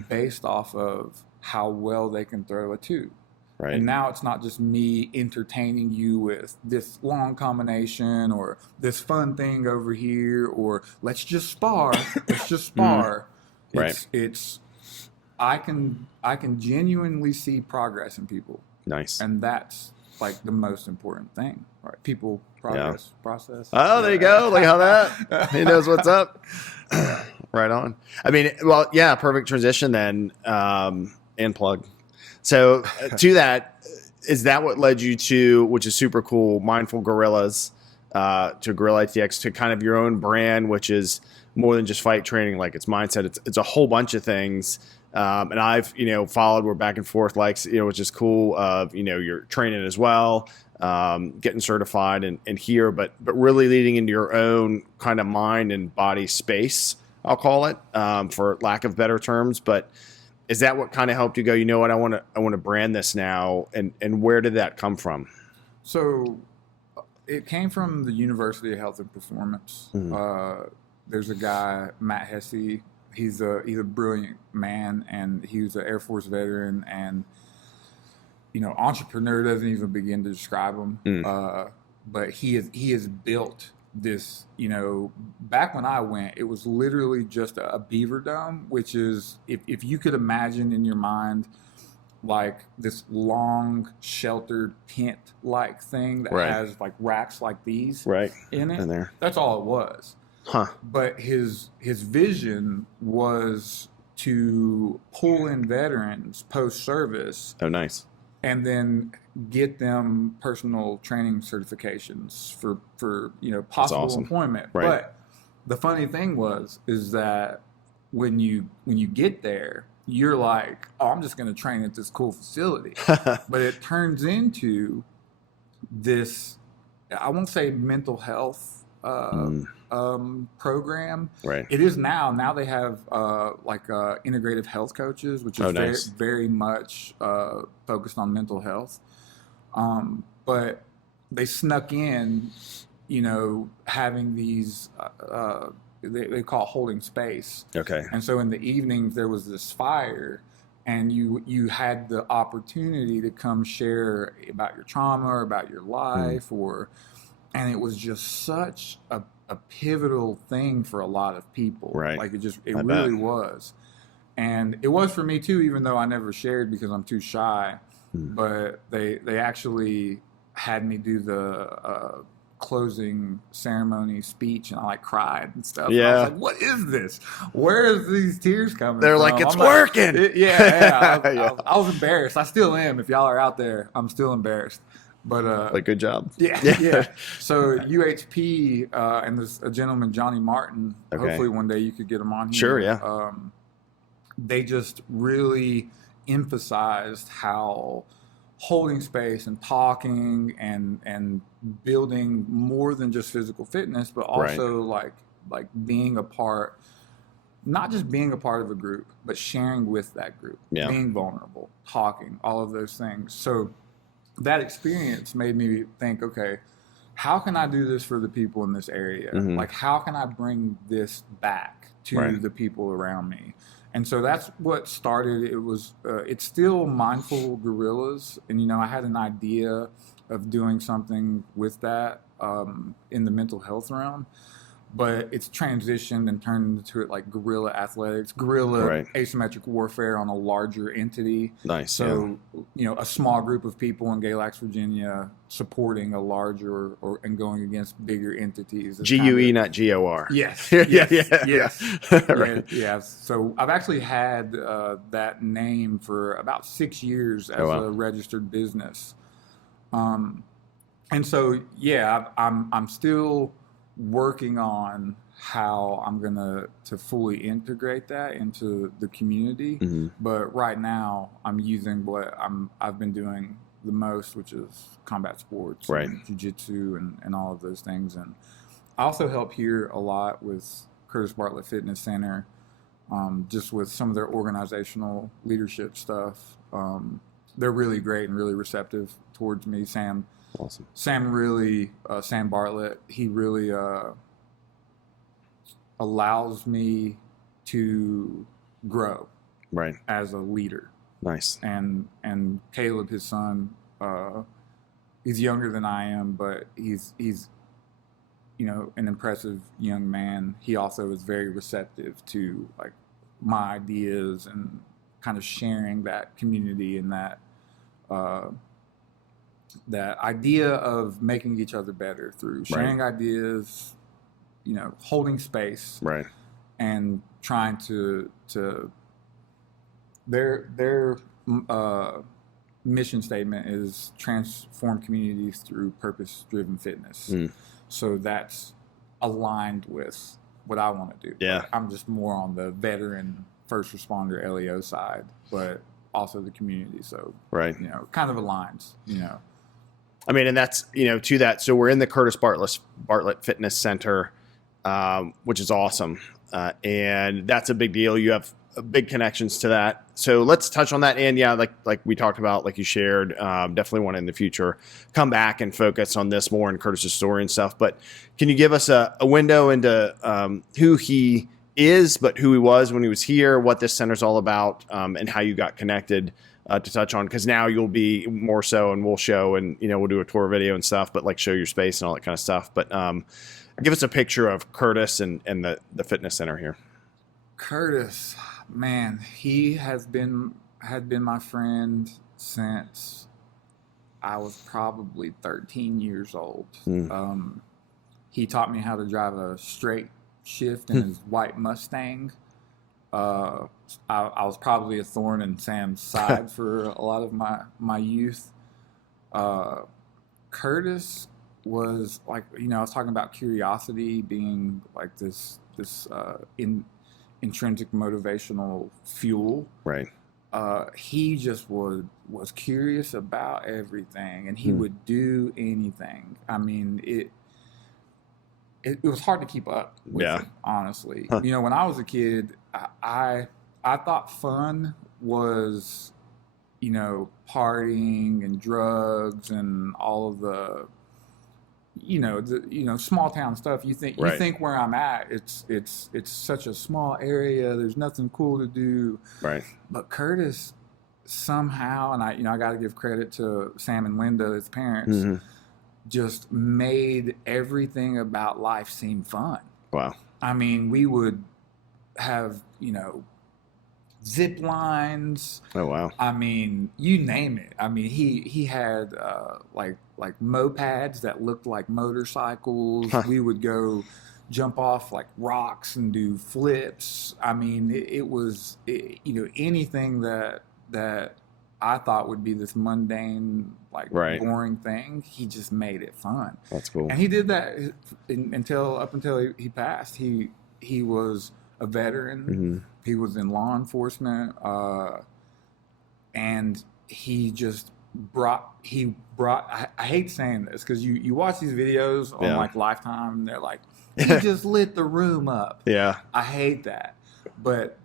based off of how well they can throw a 2. Right. And now it's not just me entertaining you with this long combination or this fun thing over here, or let's just spar. Let's just spar. It's I can genuinely see progress in people. Nice. And that's like the most important thing, right? People, progress, process. Oh, there you go. Look how that he knows what's up. Right on. I mean, well, yeah, perfect transition then, and plug. So to that, is that what led you to, which is super cool, Mindful Guerrillas, to Guerrilla ATX, to kind of your own brand, which is more than just fight training, like it's mindset. It's a whole bunch of things. And I've, you know, followed, we're back and forth, like, you know, which is cool, you know, you're training as well, getting certified and here, but really leading into your own kind of mind and body space, I'll call it, for lack of better terms. But is that what kind of helped you go, you know what, I want to brand this now? And where did that come from? So it came from the University of Health and Performance. There's a guy, Matt Hesse. He's a brilliant man, and he was an Air Force veteran, and, you know, entrepreneur doesn't even begin to describe him. But he has built this, you know, back when I went, it was literally just a beaver dome, which is, if you could imagine in your mind, like this long sheltered tent like thing that has like racks like these in it. In there. That's all it was. But his vision was to pull in veterans post-service. Oh, nice. and then get them personal training certifications for possible awesome. employment. Right. But the funny thing is that when you get there, you're like, oh, I'm just going to train at this cool facility. But it turns into this, I won't say mental health program. Right. It is now. Now they have integrative health coaches, which is nice. very much focused on mental health. But they snuck in, having these, they call it holding space. Okay. And so in the evenings there was this fire, and you had the opportunity to come share about your trauma or about your life, and it was just such a pivotal thing for a lot of people. Right. Like it really was. And it was for me too, even though I never shared because I'm too shy. But they actually had me do the closing ceremony speech, and I cried and stuff. Yeah. And I was like, what is this? Where is these tears coming They're from? like, it's working. I was embarrassed. I still am. If y'all are out there, I'm still embarrassed. But good job. Yeah. So UHP and there's a gentleman, Johnny Martin. Okay. Hopefully one day you could get him on here. Sure. Yeah. They just really emphasized how holding space and talking and building more than just physical fitness, but also like being a part, not just being a part of a group, but sharing with that group, being vulnerable, talking, all of those things. So that experience made me think, okay, how can I do this for the people in this area? Like, how can I bring this back to the people around me? And so that's what started. It was, it's still Mindful Guerrillas. And, I had an idea of doing something with that in the mental health realm. But it's transitioned and turned into it like guerrilla athletics, guerrilla asymmetric warfare on a larger entity. Nice. So, a small group of people in Galax, Virginia, supporting a larger and going against bigger entities. GUE, not GOR. Yes. Yes. Yeah. So I've actually had that name for about 6 years as a registered business. And so, I'm still working on how I'm gonna fully integrate that into the community. But right now I'm using what I've been doing the most, which is combat sports, and jiu-jitsu and all of those things. And I also help here a lot with Curtis Bartlett Fitness Center, just with some of their organizational leadership stuff. They're really great and really receptive towards me. Sam Bartlett, he really allows me to grow as a leader. Nice. And Caleb, his son, he's younger than I am, but he's an impressive young man. He also is very receptive to like my ideas and kind of sharing that community and that idea of making each other better through sharing ideas, holding space, and trying to their mission statement is transform communities through purpose-driven fitness. So that's aligned with what I want to do. Yeah. I'm just more on the veteran first responder LEO side, but also the community. So, kind of aligns, I mean, and that's, to that. So we're in the Curtis Bartlett Fitness Center, which is awesome. And that's a big deal. You have big connections to that. So let's touch on that. And like we talked about, like you shared, definitely want to in the future come back and focus on this more in Curtis's story and stuff. But can you give us a window into who he is, but who he was when he was here, what this center's all about, and how you got connected to touch on? Because now you'll be more so, and we'll show, and we'll do a tour video and stuff, but like show your space and all that kind of stuff. But give us a picture of Curtis and the fitness center here. Curtis, man, he had been my friend since I was probably 13 years old. He taught me how to drive a straight shift in his white Mustang. I was probably a thorn in Sam's side for a lot of my youth. Curtis was like, I was talking about curiosity being like this intrinsic motivational fuel. Right. He just was curious about everything, and he would do anything. I mean, it was hard to keep up with him, honestly. Huh. When I was a kid, I thought fun was, partying and drugs and all of the small town stuff. You think where I'm at, it's such a small area. There's nothing cool to do. Right. But Curtis somehow, and I got to give credit to Sam and Linda, his parents, just made everything about life seem fun. Wow. I mean, we would have, zip lines. Oh, wow. I mean, you name it. I mean, he had like mopeds that looked like motorcycles. Huh. We would go jump off like rocks and do flips. I mean, it was anything that I thought would be this mundane, like boring thing. He just made it fun. That's cool. And he did that up until he passed. He was a veteran. He was in law enforcement, and he just brought. I hate saying this because you watch these videos on like Lifetime, and they're like, he just lit the room up. Yeah, I hate that, but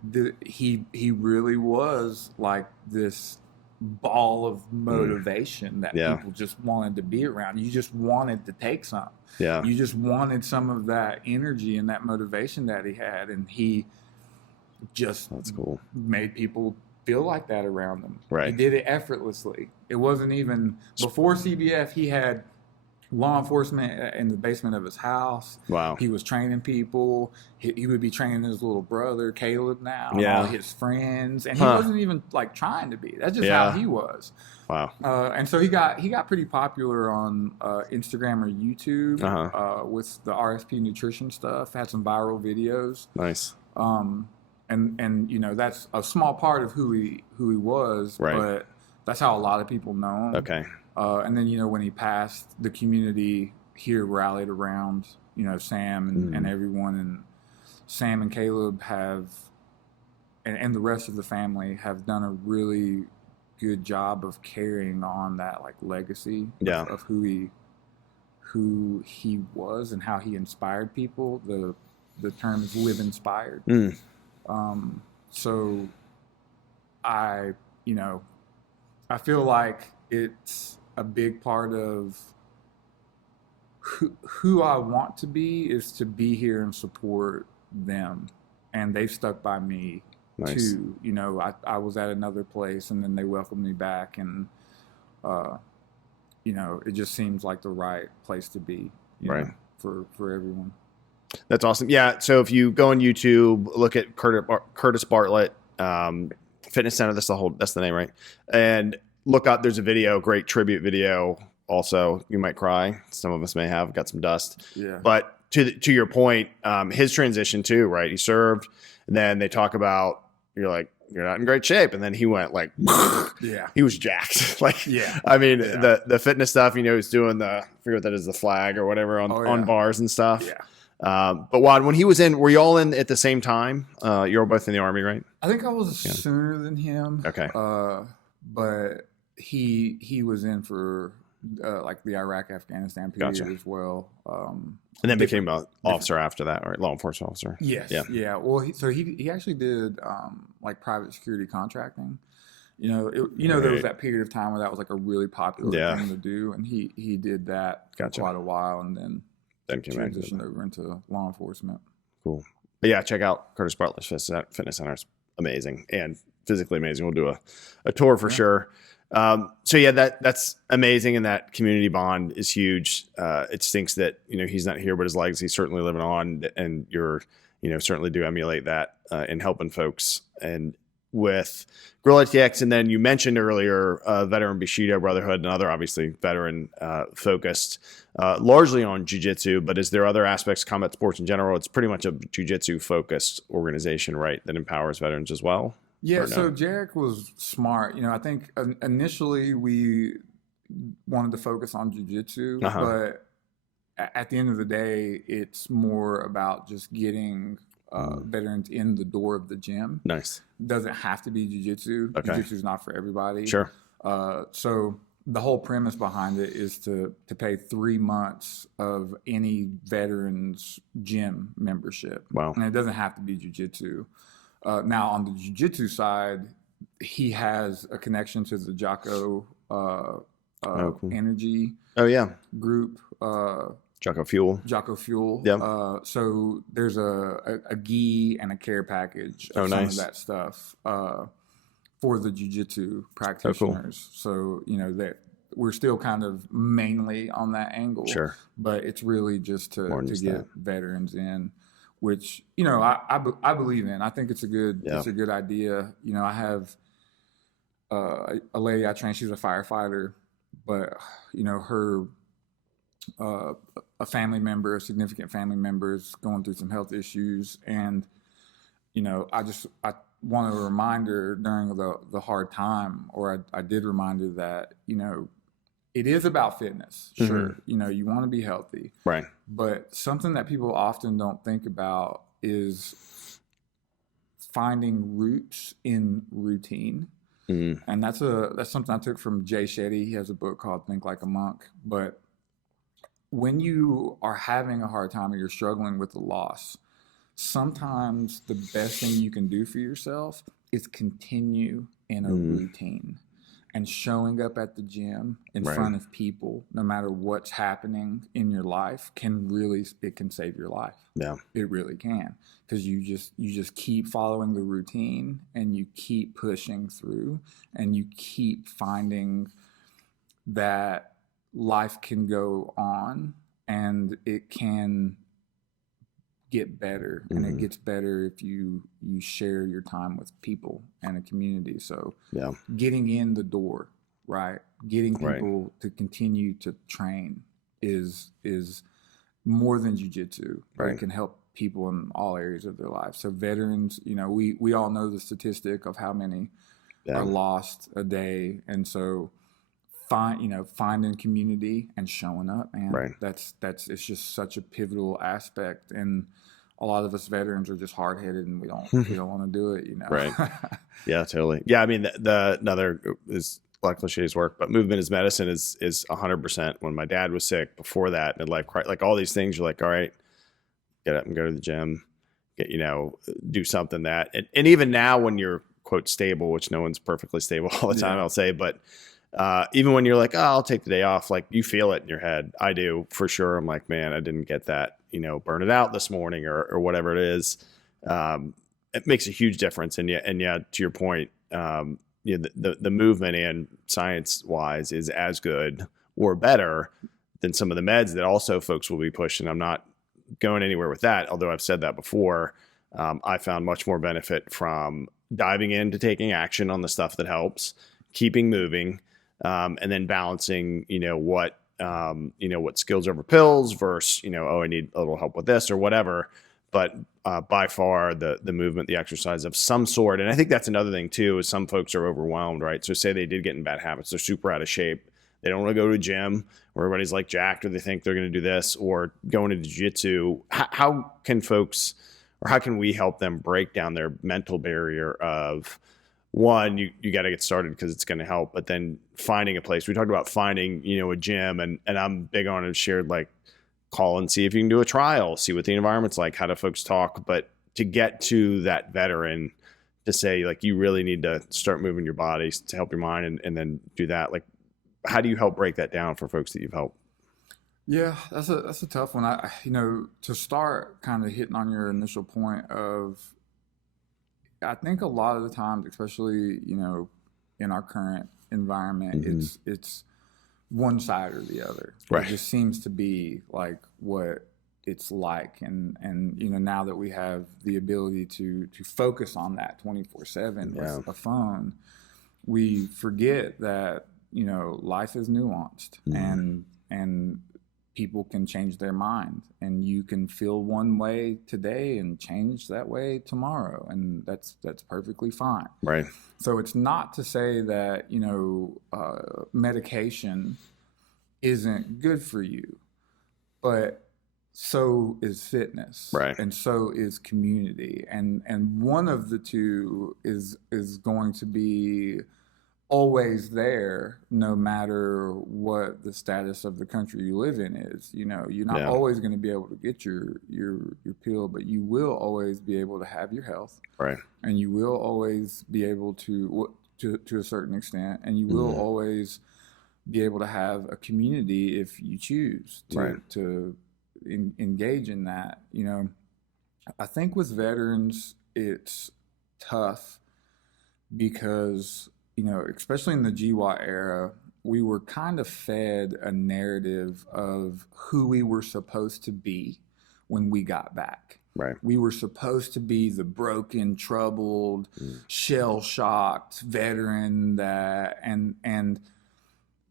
he really was like this ball of motivation that people just wanted to be around. You just wanted to take some. Yeah, you just wanted some of that energy and that motivation that he had, and he just that's cool. Made people feel like that around him. Right. He did it effortlessly. It wasn't even before CBF. He had law enforcement in the basement of his house. Wow. He was training people. He would be training his little brother Caleb now, and all his friends, and he wasn't even like trying to be. That's just how he was. Wow. And so he got pretty popular on Instagram or YouTube with the RSP nutrition stuff. Had some viral videos. Nice. And that's a small part of who he was, but that's how a lot of people know him. Okay. And then when he passed, the community here rallied around Sam and everyone, and Sam and Caleb have and the rest of the family have done a really good job of carrying on that like legacy of who he was and how he inspired people. The term is live inspired. So I feel like it's a big part of who I want to be is to be here and support them. And they've stuck by me too. I was at another place and then they welcomed me back, and it just seems like the right place to be know, for everyone. That's awesome. Yeah. So if you go on YouTube, look at Curtis Bartlett Fitness Center. That's the name, right? And look up. There's a video, great tribute video. Also, you might cry. Some of us may have got some dust. Yeah. But to your point, his transition too, right? He served, and then they talk about you're not in great shape, and then he went like, he was jacked. I mean, the fitness stuff. He's doing I forget what that is, the flag or whatever on bars and stuff. Yeah. But Juan, when he was in, were you all in at the same time? You were both in the Army, right? I think I was sooner than him. Okay. But he was in for like the Iraq-Afghanistan period as well. And then became an officer after that, right? Law enforcement officer. Yes. Yeah. Well, he actually did like private security contracting. There was that period of time where that was like a really popular thing to do, and he did that for quite a while, and then transitioned over into law enforcement. Cool. But yeah, check out Curtis Bartlett's Fitness Center. It's amazing and physically amazing. We'll do a tour for sure. So yeah, that's amazing, and that community bond is huge. It stinks that he's not here, but his legacy's certainly living on, and you're certainly do emulate that in helping folks. And with Guerrilla ATX, and then you mentioned earlier Veteran Bushido Brotherhood, another obviously veteran focused largely on jiu-jitsu, but is there other aspects, combat sports in general? It's pretty much a jiu-jitsu focused organization, right, that empowers veterans as well? Yeah, so Jarek was smart. I think initially we wanted to focus on jiu-jitsu, but at the end of the day, it's more about just getting veterans in the door of the gym. Nice. Doesn't have to be jiu-jitsu. Okay. Jiu-jitsu is not for everybody. Sure. So the whole premise behind it is to pay 3 months of any veteran's gym membership. Wow. And it doesn't have to be jiu-jitsu. Now on the jiu-jitsu side, he has a connection to the Jocko cool. Energy group. Jocko Fuel. Jocko Fuel. Yeah. So there's a gi and a care package of some of that stuff for the jiu-jitsu practitioners. So, that we're still kind of mainly on that angle. Sure. But it's really just to get veterans in, which, I believe in. I think it's a good idea. I have a lady I train, she's a firefighter, but, her a family member, a significant family member is going through some health issues. And, I want to remind her during the hard time, or I did remind her that, it is about fitness. Sure. You want to be healthy. Right. But something that people often don't think about is finding roots in routine. Mm-hmm. And that's something I took from Jay Shetty. He has a book called Think Like a Monk. But when you are having a hard time or you're struggling with a loss, sometimes the best thing you can do for yourself is continue in a routine. And showing up at the gym in front of people, no matter what's happening in your life, it can save your life. Yeah, it really can, because you just keep following the routine and you keep pushing through and you keep finding that life can go on and it can get better, and it gets better if you share your time with people and a community. So getting in the door, right, getting people to continue to train is more than jiu-jitsu. Right. It can help people in all areas of their lives. So veterans, we all know the statistic of how many are lost a day, and so finding community and showing up, man. That's it's just such a pivotal aspect. And a lot of us veterans are just hard headed and we don't want to do it, Right. Yeah, totally. Yeah. I mean, another is a lot of cliches work, but movement is medicine is 100%. When my dad was sick, before that, and like all these things, you're like, all right, get up and go to the gym, do something that, and even now when you're quote stable, which no one's perfectly stable all the time, I'll say, but even when you're like, oh, I'll take the day off, like you feel it in your head. I do for sure. I'm like, man, I didn't get that, burn it out this morning or whatever it is. It makes a huge difference. And to your point, the movement and science wise is as good or better than some of the meds that also folks will be pushing. I'm not going anywhere with that. Although I've said that before, I found much more benefit from diving into taking action on the stuff that helps, keeping moving, and then balancing, what skills over pills versus, I need a little help with this or whatever. But by far the movement, the exercise of some sort. And I think that's another thing too, is some folks are overwhelmed, right? So say they did get in bad habits. They're super out of shape. They don't want to go to a gym where everybody's like jacked, or they think they're going to do this, or going into jiu-jitsu. How can folks, or how can we help them break down their mental barrier of, one, you got to get started because it's going to help, but then finding a place. We talked about finding, a gym, and I'm big on it, shared, like, call and see if you can do a trial, see what the environment's like, how do folks talk. But to get to that veteran to say, like, you really need to start moving your body to help your mind, and then do that. Like, how do you help break that down for folks that you've helped? Yeah, that's a tough one. To start kind of hitting on your initial point of, I think a lot of the times, especially, in our current environment, it's one side or the other. Right. It just seems to be like what it's like. And you know, now that we have the ability to focus on that 24/7 with a phone, we forget that, you know, life is nuanced, and people can change their mind, and you can feel one way today and change that way tomorrow, and that's perfectly fine. Right. So it's not to say that, you know, medication isn't good for you, but so is fitness, right, and so is community, and one of the two is going to be always there, no matter what the status of the country you live in is. You know, you're not always going to be able to get your pill, but you will always be able to have your health, right, and you will always be able to a certain extent, and you will always be able to have a community if you choose to engage in that. You know, I think with veterans, it's tough because, you know, especially in the GWOT era, we were kind of fed a narrative of who we were supposed to be when we got back. Right. We were supposed to be the broken, troubled, shell-shocked veteran that, and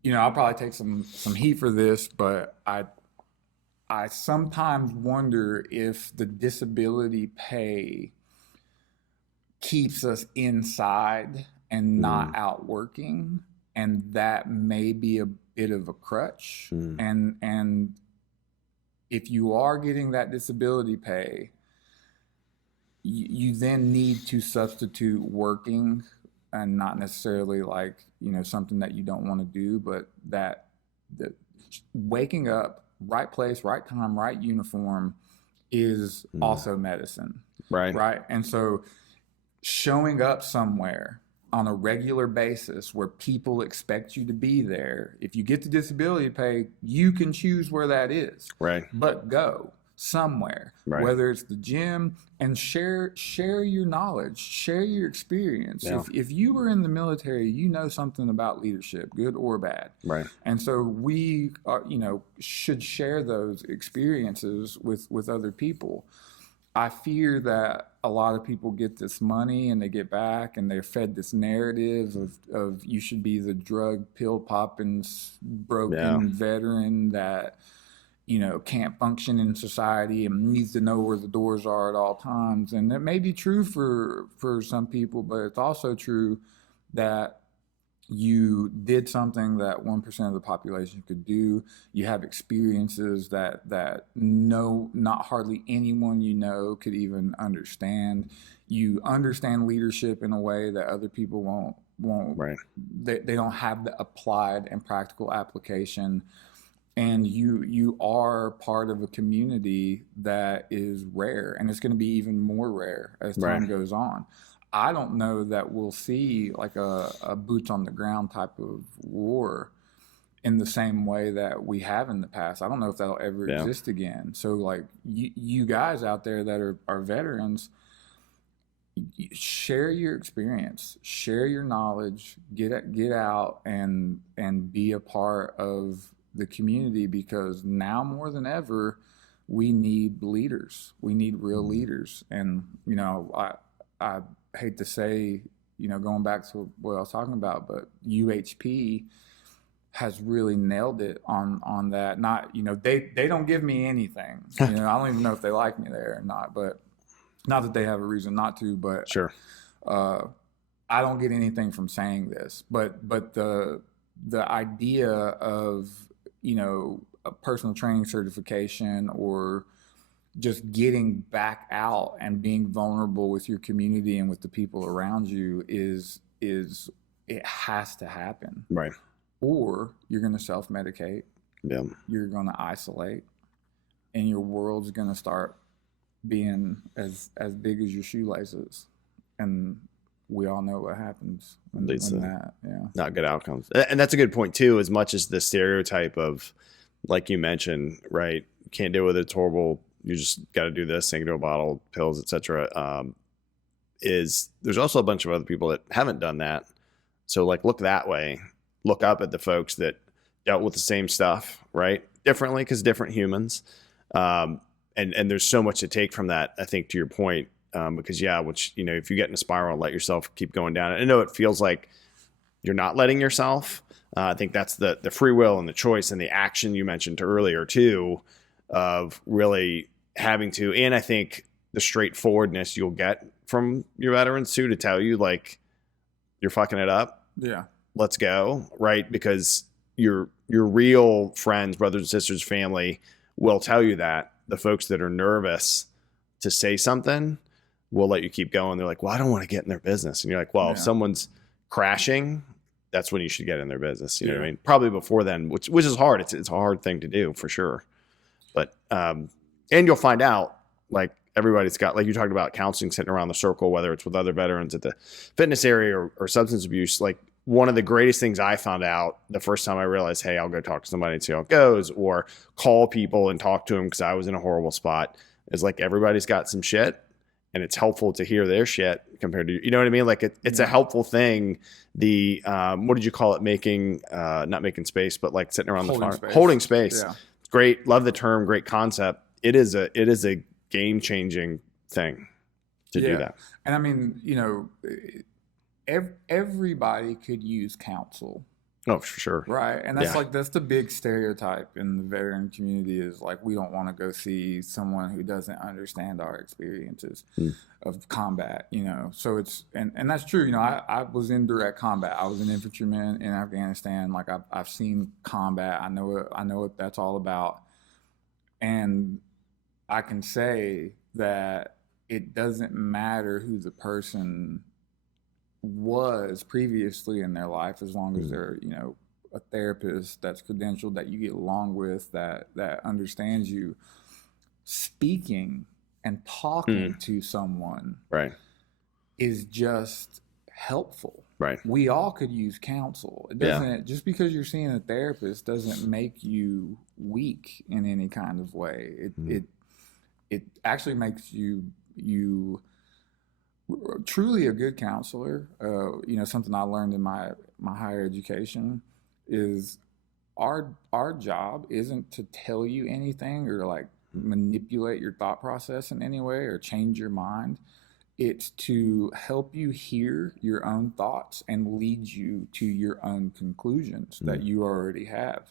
you know, I'll probably take some heat for this, but I sometimes wonder if the disability pay keeps us inside and not out working, and that may be a bit of a crutch. And if you are getting that disability pay, you then need to substitute working, and not necessarily like, you know, something that you don't want to do, but that waking up, right place, right time, right uniform is also medicine. Right. And so showing up somewhere on a regular basis where people expect you to be there, if you get the disability pay, you can choose where that is. Right. But go somewhere, whether it's the gym, and share your knowledge, share your experience. Yeah. If you were in the military, you know something about leadership, good or bad. Right. And so we are, you know, should share those experiences with other people. I fear that a lot of people get this money and they get back and they're fed this narrative of you should be the drug pill popping broken veteran that, you know, can't function in society and needs to know where the doors are at all times. And that may be true for some people, but it's also true that you did something that 1% of the population could do. You have experiences that not hardly anyone you know could even understand. You understand leadership in a way that other people won't. Right. They don't have the applied and practical application. And you are part of a community that is rare, and it's going to be even more rare as time goes on. I don't know that we'll see like a boots on the ground type of war in the same way that we have in the past. I don't know if that'll ever exist again. So like you guys out there that are veterans, share your experience, share your knowledge, get out and be a part of the community, because now more than ever, we need leaders. We need real leaders. And, you know, I hate to say, you know, going back to what I was talking about, but UHP has really nailed it on that. Not, you know, they don't give me anything. You know, I don't even know if they like me there or not, but not that they have a reason not to, but sure. I don't get anything from saying this, but the idea of, you know, a personal training certification or just getting back out and being vulnerable with your community and with the people around you is it has to happen. Right. Or you're going to self-medicate. Yeah. You're going to isolate, and your world's going to start being as big as your shoelaces. And we all know what happens when that, not good outcomes. And that's a good point too, as much as the stereotype of, like you mentioned, right, can't deal with it, it's horrible, you just got to do this, sink into a bottle, pills, etc. Is there's also a bunch of other people that haven't done that. So like, look that way, look up at the folks that dealt with the same stuff, right, differently, because different humans, and there's so much to take from that, I think, to your point, because which, if you get in a spiral, let yourself keep going down. I know it feels like you're not letting yourself. I think that's the free will and the choice and the action you mentioned earlier too, of really having to, and I think the straightforwardness you'll get from your veterans too, to tell you like, you're fucking it up. Yeah. Let's go. Right. Because your real friends, brothers and sisters, family will tell you that. The folks that are nervous to say something will let you keep going. They're like, well, I don't want to get in their business. And you're like, well, if someone's crashing, that's when you should get in their business. You know what I mean? Probably before then, which is hard. It's a hard thing to do for sure. But, and you'll find out, like, everybody's got, like you talked about, counseling sitting around the circle, whether it's with other veterans at the fitness area or substance abuse. Like, one of the greatest things I found out the first time I realized, hey, I'll go talk to somebody and see how it goes, or call people and talk to them because I was in a horrible spot, is like, everybody's got some shit and it's helpful to hear their shit compared to, you know what I mean? Like it's a helpful thing. The, what did you call it? Not making space, but like sitting around holding space. Yeah. Great. Love the term. Great concept. It is a game changing thing to do that. And I mean, everybody could use counsel. Oh, for sure. Right. And that's the big stereotype in the veteran community, is like, we don't want to go see someone who doesn't understand our experiences of combat, So it's, and that's true. I was in direct combat. I was an infantryman in Afghanistan. Like, I've seen combat. I know what that's all about. And I can say that it doesn't matter who the person was previously in their life, as long as they're, a therapist that's credentialed, that you get along with, that understands you. Speaking and talking to someone is just helpful. Right. We all could use counsel. It doesn't, just because you're seeing a therapist doesn't make you weak in any kind of way. It actually makes you truly a good counselor. Something I learned in my higher education is our job isn't to tell you anything or like manipulate your thought process in any way or change your mind. It's to help you hear your own thoughts and lead you to your own conclusions that you already have.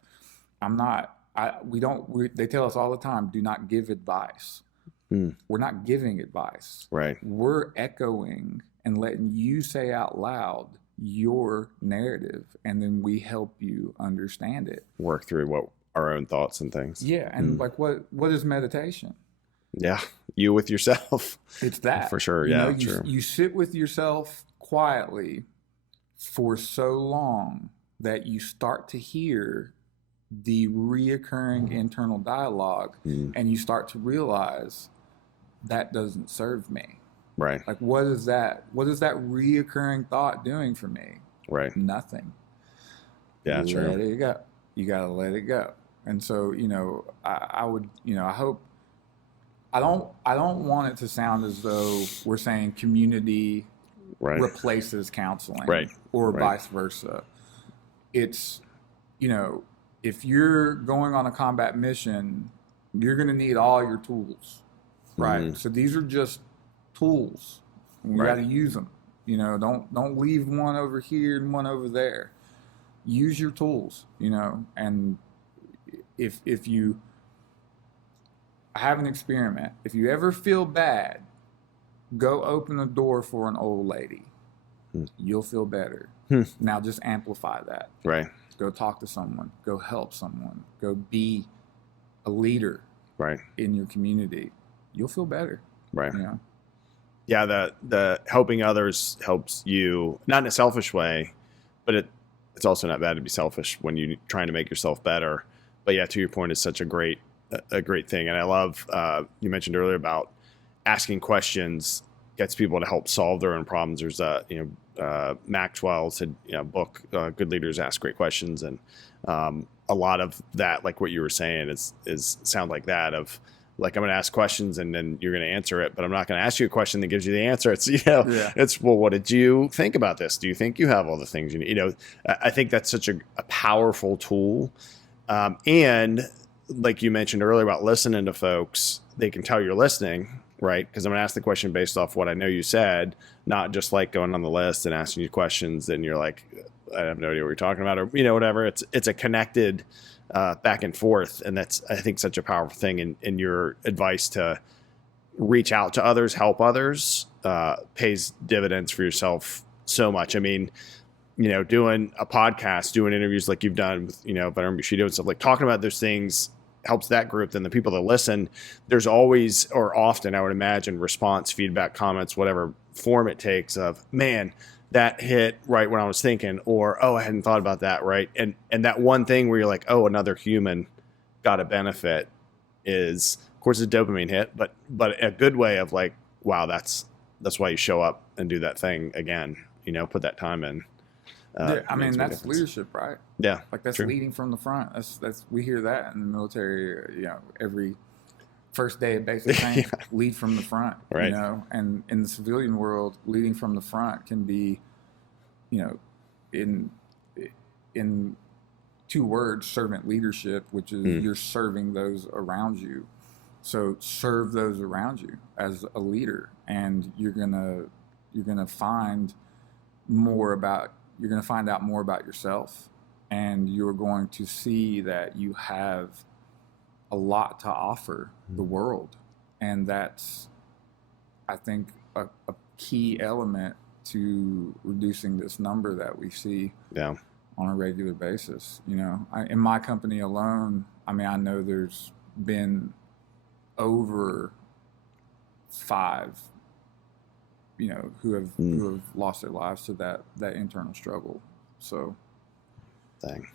They tell us all the time, do not give advice. We're not giving advice. Right. We're echoing and letting you say out loud your narrative, and then we help you understand it. Work through what our own thoughts and things. Yeah, and like what is meditation? Yeah, you with yourself. It's that. For sure, true. You sit with yourself quietly for so long that you start to hear the reoccurring internal dialogue, and you start to realize that doesn't serve me. Right. Like, what is that reoccurring thought doing for me? Right. Nothing. Yeah, true. Let it go. You got to let it go. And so, I would, I hope, I don't want it to sound as though we're saying community replaces counseling, or vice versa. It's, if you're going on a combat mission, you're going to need all your tools, right? So these are just tools. We got to use them. Don't leave one over here and one over there. Use your tools, and if you have an experiment, if you ever feel bad, go open a door for an old lady. You'll feel better. Now just amplify that. Right. Go talk to someone. Go help someone. Go be a leader. Right. In your community. You'll feel better. Right. Yeah, the helping others helps you, not in a selfish way, but it's also not bad to be selfish when you're trying to make yourself better. But yeah, to your point, it's such a great thing. And I love, you mentioned earlier about asking questions gets people to help solve their own problems. There's Maxwell said, book, Good Leaders Ask Great Questions. And a lot of that, like what you were saying, is sound like that of, like, I'm going to ask questions and then you're going to answer it, but I'm not going to ask you a question that gives you the answer. It's, it's, well, what did you think about this? Do you think you have all the things you need? I think that's such a powerful tool. And like you mentioned earlier about listening to folks, they can tell you're listening, right? Because I'm going to ask the question based off what I know you said, not just like going on the list and asking you questions and you're like, I have no idea what you're talking about, or, whatever. It's a connected back and forth. And that's, I think, such a powerful thing in your advice to reach out to others, help others, pays dividends for yourself so much. I mean, doing a podcast, doing interviews like you've done with, Veteran Bushido and stuff, like talking about those things helps that group. Then the people that listen, there's always, or often, I would imagine, response, feedback, comments, whatever form it takes of, man, that hit right when I was thinking, or, oh, I hadn't thought about that. Right. And that one thing where you're like, oh, another human got a benefit is, of course, a dopamine hit, but a good way of like, wow, that's why you show up and do that thing again, put that time in. I mean, that's leadership, right? Yeah. Like that's true. Leading from the front. That's we hear that in the military, every first day of basic training, lead from the front, right. And in the civilian world, leading from the front can be, in 2 words, servant leadership, which is you're serving those around you. So serve those around you as a leader, and you're gonna find out more about yourself, and you're going to see that you have a lot to offer the world. And that's, I think, a key element to reducing this number that we see on a regular basis. In my company alone, I mean, I know there's been over 5 who have lost their lives to that internal struggle. So, thing.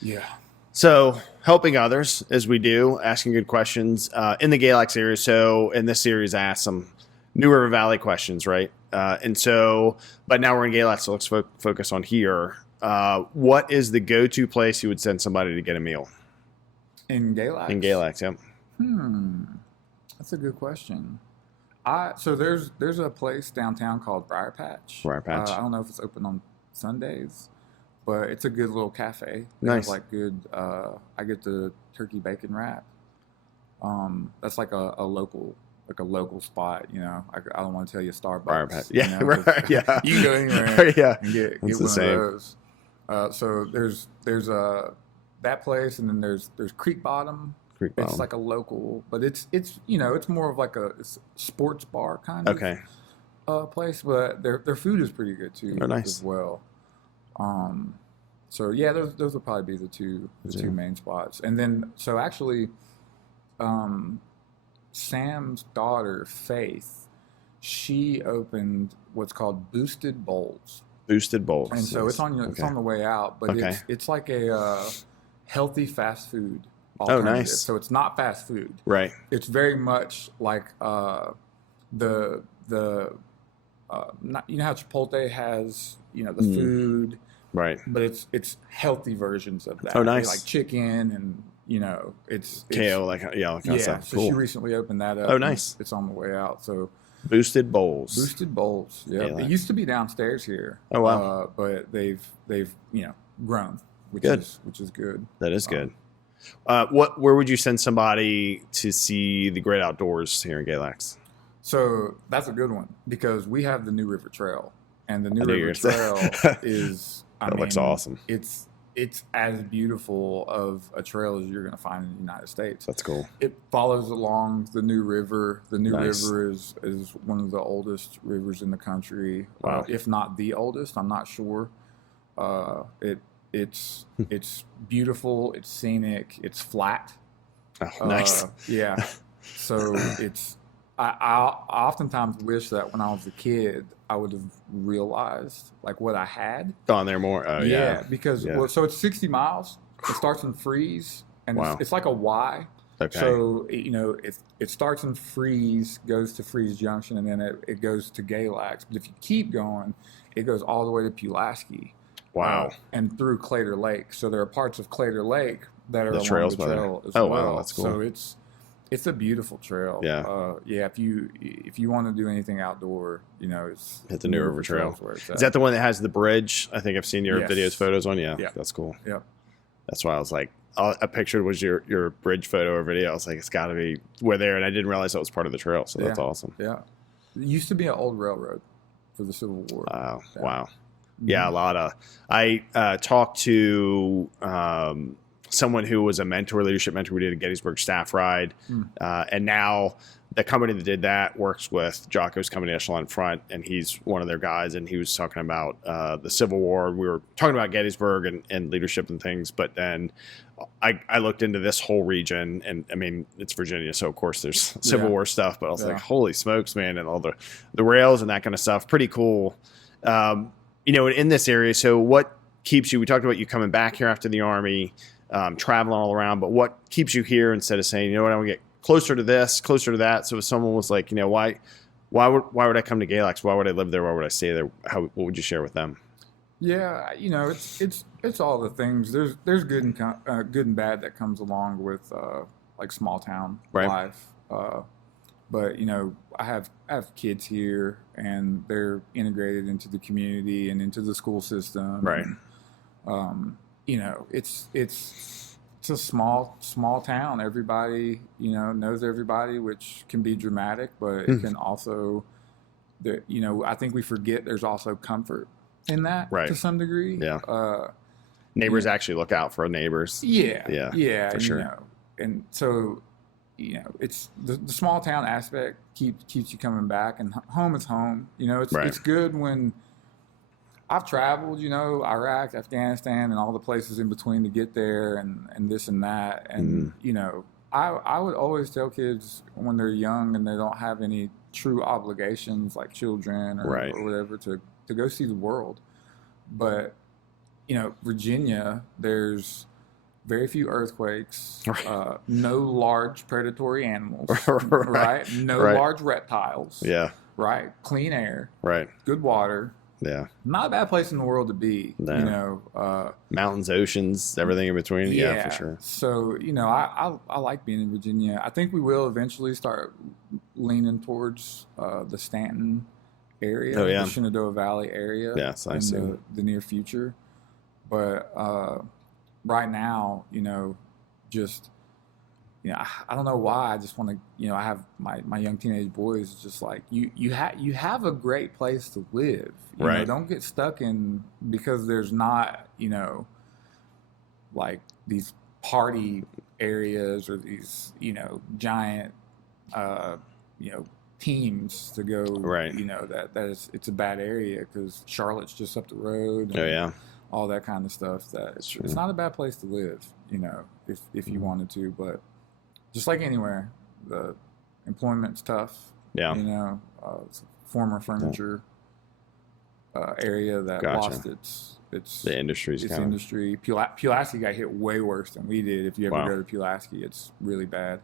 Yeah. So helping others as we do, asking good questions in the GALAC series. So in this series, I asked some New River Valley questions, right? But now we're in GALAC, so let's focus on here. What is the go-to place you would send somebody to get a meal? In GALAC? In GALAC, yep. That's a good question. So there's a place downtown called Briar Patch. Briar Patch. I don't know if it's open on Sundays, but it's a good little cafe. They Nice. have like good. I get the turkey bacon wrap. That's like a local spot. I don't want to tell you Starbucks. Briar Patch. Yeah, right. Yeah. You can go anywhere yeah. and get one of those. So there's that place, and then there's Creek Bottom. It's like a local, but it's more of like a sports bar kind of place, but their food is pretty good too. Oh, nice. As well. So yeah, those will probably be the two main spots. And then so actually, Sam's daughter Faith, she opened what's called Boosted Bowls. Boosted Bowls. And so it's on it's on the way out, but it's like a healthy fast food. Oh, nice. So it's not fast food. Right. It's very much like not, how Chipotle has, the food. Right. But it's healthy versions of that. Oh, nice. Like chicken and, it's kale, like kind of stuff. So cool. she recently opened that up. Oh, nice. It's on the way out. So Boosted Bowls. Boosted Bowls. Yeah. It used to be downstairs here. Oh, wow. But they've grown, which is good. That is good. Where would you send somebody to see the great outdoors here in GALAC? So that's a good one, because we have the New River Trail, and the New River Trail is, looks awesome. It's as beautiful of a trail as you're going to find in the United States. That's cool. It follows along the New River. The New River is one of the oldest rivers in the country. Wow. If not the oldest, I'm not sure. It's beautiful. It's scenic. It's flat. Oh, nice. Yeah. So I oftentimes wish that when I was a kid, I would have realized like what I had. Gone there more. Oh, yeah. Because so it's 60 miles. It starts in Freeze, and it's like a Y. Okay. So it starts in Freeze, goes to Freeze Junction, and then it goes to GALAC. But if you keep going, it goes all the way to Pulaski. Wow. And through Claytor Lake. So there are parts of Claytor Lake that are along the trail as well. Wow, that's cool. So it's a beautiful trail. Yeah. If you want to do anything outdoor, it's hit the New River Trail. Where it's is that the one that has the bridge? I think I've seen your videos, photos on. Yeah. Yep. That's cool. Yep. That's why I was like, a picture was your bridge photo or video. I was like, it's got to be we're there, and I didn't realize that was part of the trail. So that's awesome. Yeah, it used to be an old railroad for the Civil War. Wow. Yeah. Wow. Mm-hmm. Yeah, a lot of. I talked to someone who was a leadership mentor. We did a Gettysburg staff ride, and now the company that did that works with Jocko's company, Echelon Front, and he's one of their guys. And he was talking about the Civil War. We were talking about Gettysburg and leadership and things, but then I looked into this whole region, and I mean, it's Virginia, so of course there's Civil War stuff, but I was like, holy smokes, man, and all the rails and that kind of stuff. Pretty cool. In this area, so what keeps you, we talked about you coming back here after the Army, traveling all around, but what keeps you here instead of saying, you know what, I want to get closer to this, closer to that? So if someone was like, why would I come to Galax? Why would I live there? Why would I stay there? What would you share with them? Yeah, it's all the things. There's good and bad that comes along with like small town life. But I have kids here, and they're integrated into the community and into the school system. Right. And, it's a small town. Everybody knows everybody, which can be dramatic, but it can also, I think we forget there's also comfort in that to some degree. Yeah. Neighbors actually look out for neighbors. Yeah. For sure. And so. It's the small town aspect keeps you coming back, and home is home. It's good when I've traveled, Iraq, Afghanistan, and all the places in between to get there, and this and that. And I would always tell kids when they're young and they don't have any true obligations like children or whatever to go see the world. But Virginia, there's very few earthquakes, no large predatory animals, right? No large reptiles, right? Clean air, good water, not a bad place in the world to be. Mountains, oceans, everything in between. Yeah, for sure. So I like being in Virginia. I think we will eventually start leaning towards the Stanton area, the Shenandoah Valley area, in the near future. But right now, I don't know why. I just want to, I have my young teenage boys just like, you have a great place to live. You know, don't get stuck in, because there's not, like these party areas or these, giant, teams to go, it's a bad area because Charlotte's just up the road. And, all that kind of stuff. It's not a bad place to live, if you wanted to, but just like anywhere, the employment's tough. It's a former furniture area that lost its the industry's industry. Pulaski got hit way worse than we did. If you ever go to Pulaski, it's really bad.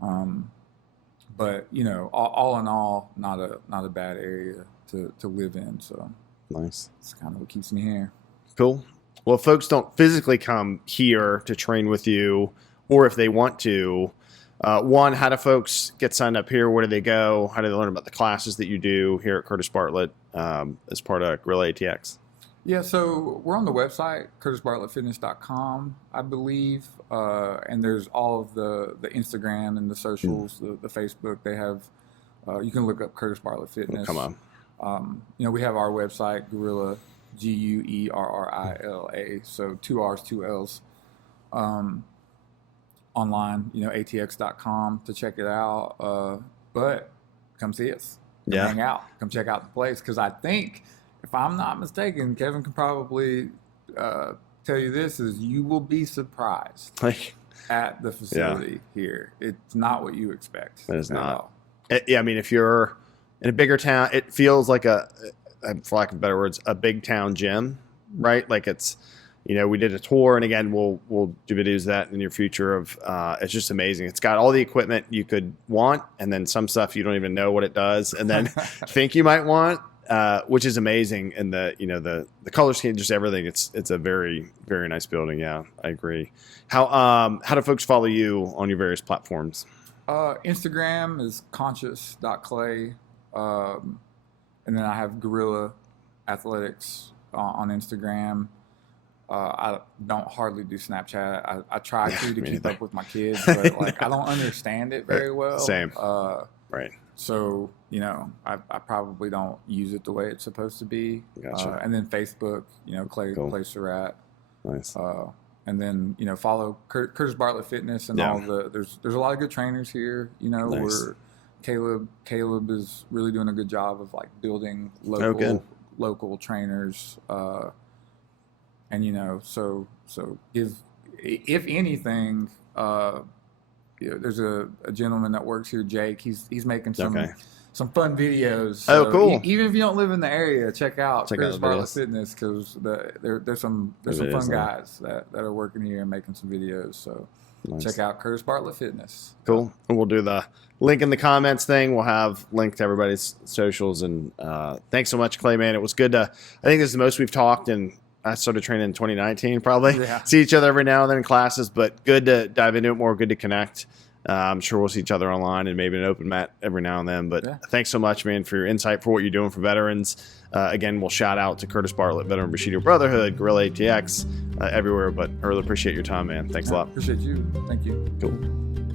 But all in all, not a bad area to live in. So nice. It's kind of what keeps me here. Cool. Well, if folks don't physically come here to train with you, or if they want to, one, how do folks get signed up here? Where do they go? How do they learn about the classes that you do here at Curtis Bartlett as part of Guerrilla ATX? Yeah, so we're on the website, curtisbartlettfitness.com, I believe, and there's all of the Instagram and the socials, the Facebook. They have, you can look up Curtis Bartlett Fitness. Come on. We have our website, Guerrilla, GUERRILA, so 2 R's, 2 L's, online, ATX.com to check it out. But come see us, hang out, come check out the place, because I think, if I'm not mistaken, Kevin can probably tell you this, is you will be surprised at the facility here. It's not what you expect. It is not. I mean, if you're in a bigger town, it feels like for lack of better words, a big town gym, right? Like it's, we did a tour, and again, we'll do videos of that in the near future of, it's just amazing. It's got all the equipment you could want, and then some stuff you don't even know what it does, and then think you might want, which is amazing. And the color scheme, just everything. It's a very, very nice building. Yeah, I agree. How do folks follow you on your various platforms? Instagram is conscious.clay. And then I have Guerrilla Athletics on Instagram. I don't hardly do Snapchat. I try to keep up with my kids, but like I don't understand it very well. Same. Right. So, you know, I probably don't use it the way it's supposed to be. Gotcha. And then Facebook, you know, Clay Surratt. Nice. And then, you know, follow Curtis Bartlett Fitness and all there's a lot of good trainers here, you know, where Caleb is really doing a good job of like building local trainers. And, you know, so if anything, you know, there's a gentleman that works here, Jake. He's making some fun videos. So cool. Even if you don't live in the area, check out Curtis Bartlett Fitness, because there's some fun guys that are working here and making some videos. So check out Curtis Bartlett Fitness. Cool. And we'll do the link in the comments thing. We'll have link to everybody's socials. And thanks so much, Clay, man. It was good to. I think this is the most we've talked, and I started training in 2019, probably. Yeah. See each other every now and then in classes, but good to dive into it more, good to connect. I'm sure we'll see each other online and maybe an open mat every now and then. But thanks so much, man, for your insight, for what you're doing for veterans. Again, we'll shout out to Curtis Bartlett, Veteran Bushido Brotherhood, Guerrilla ATX, everywhere. But I really appreciate your time, man. Thanks a lot. Appreciate you. Thank you. Cool.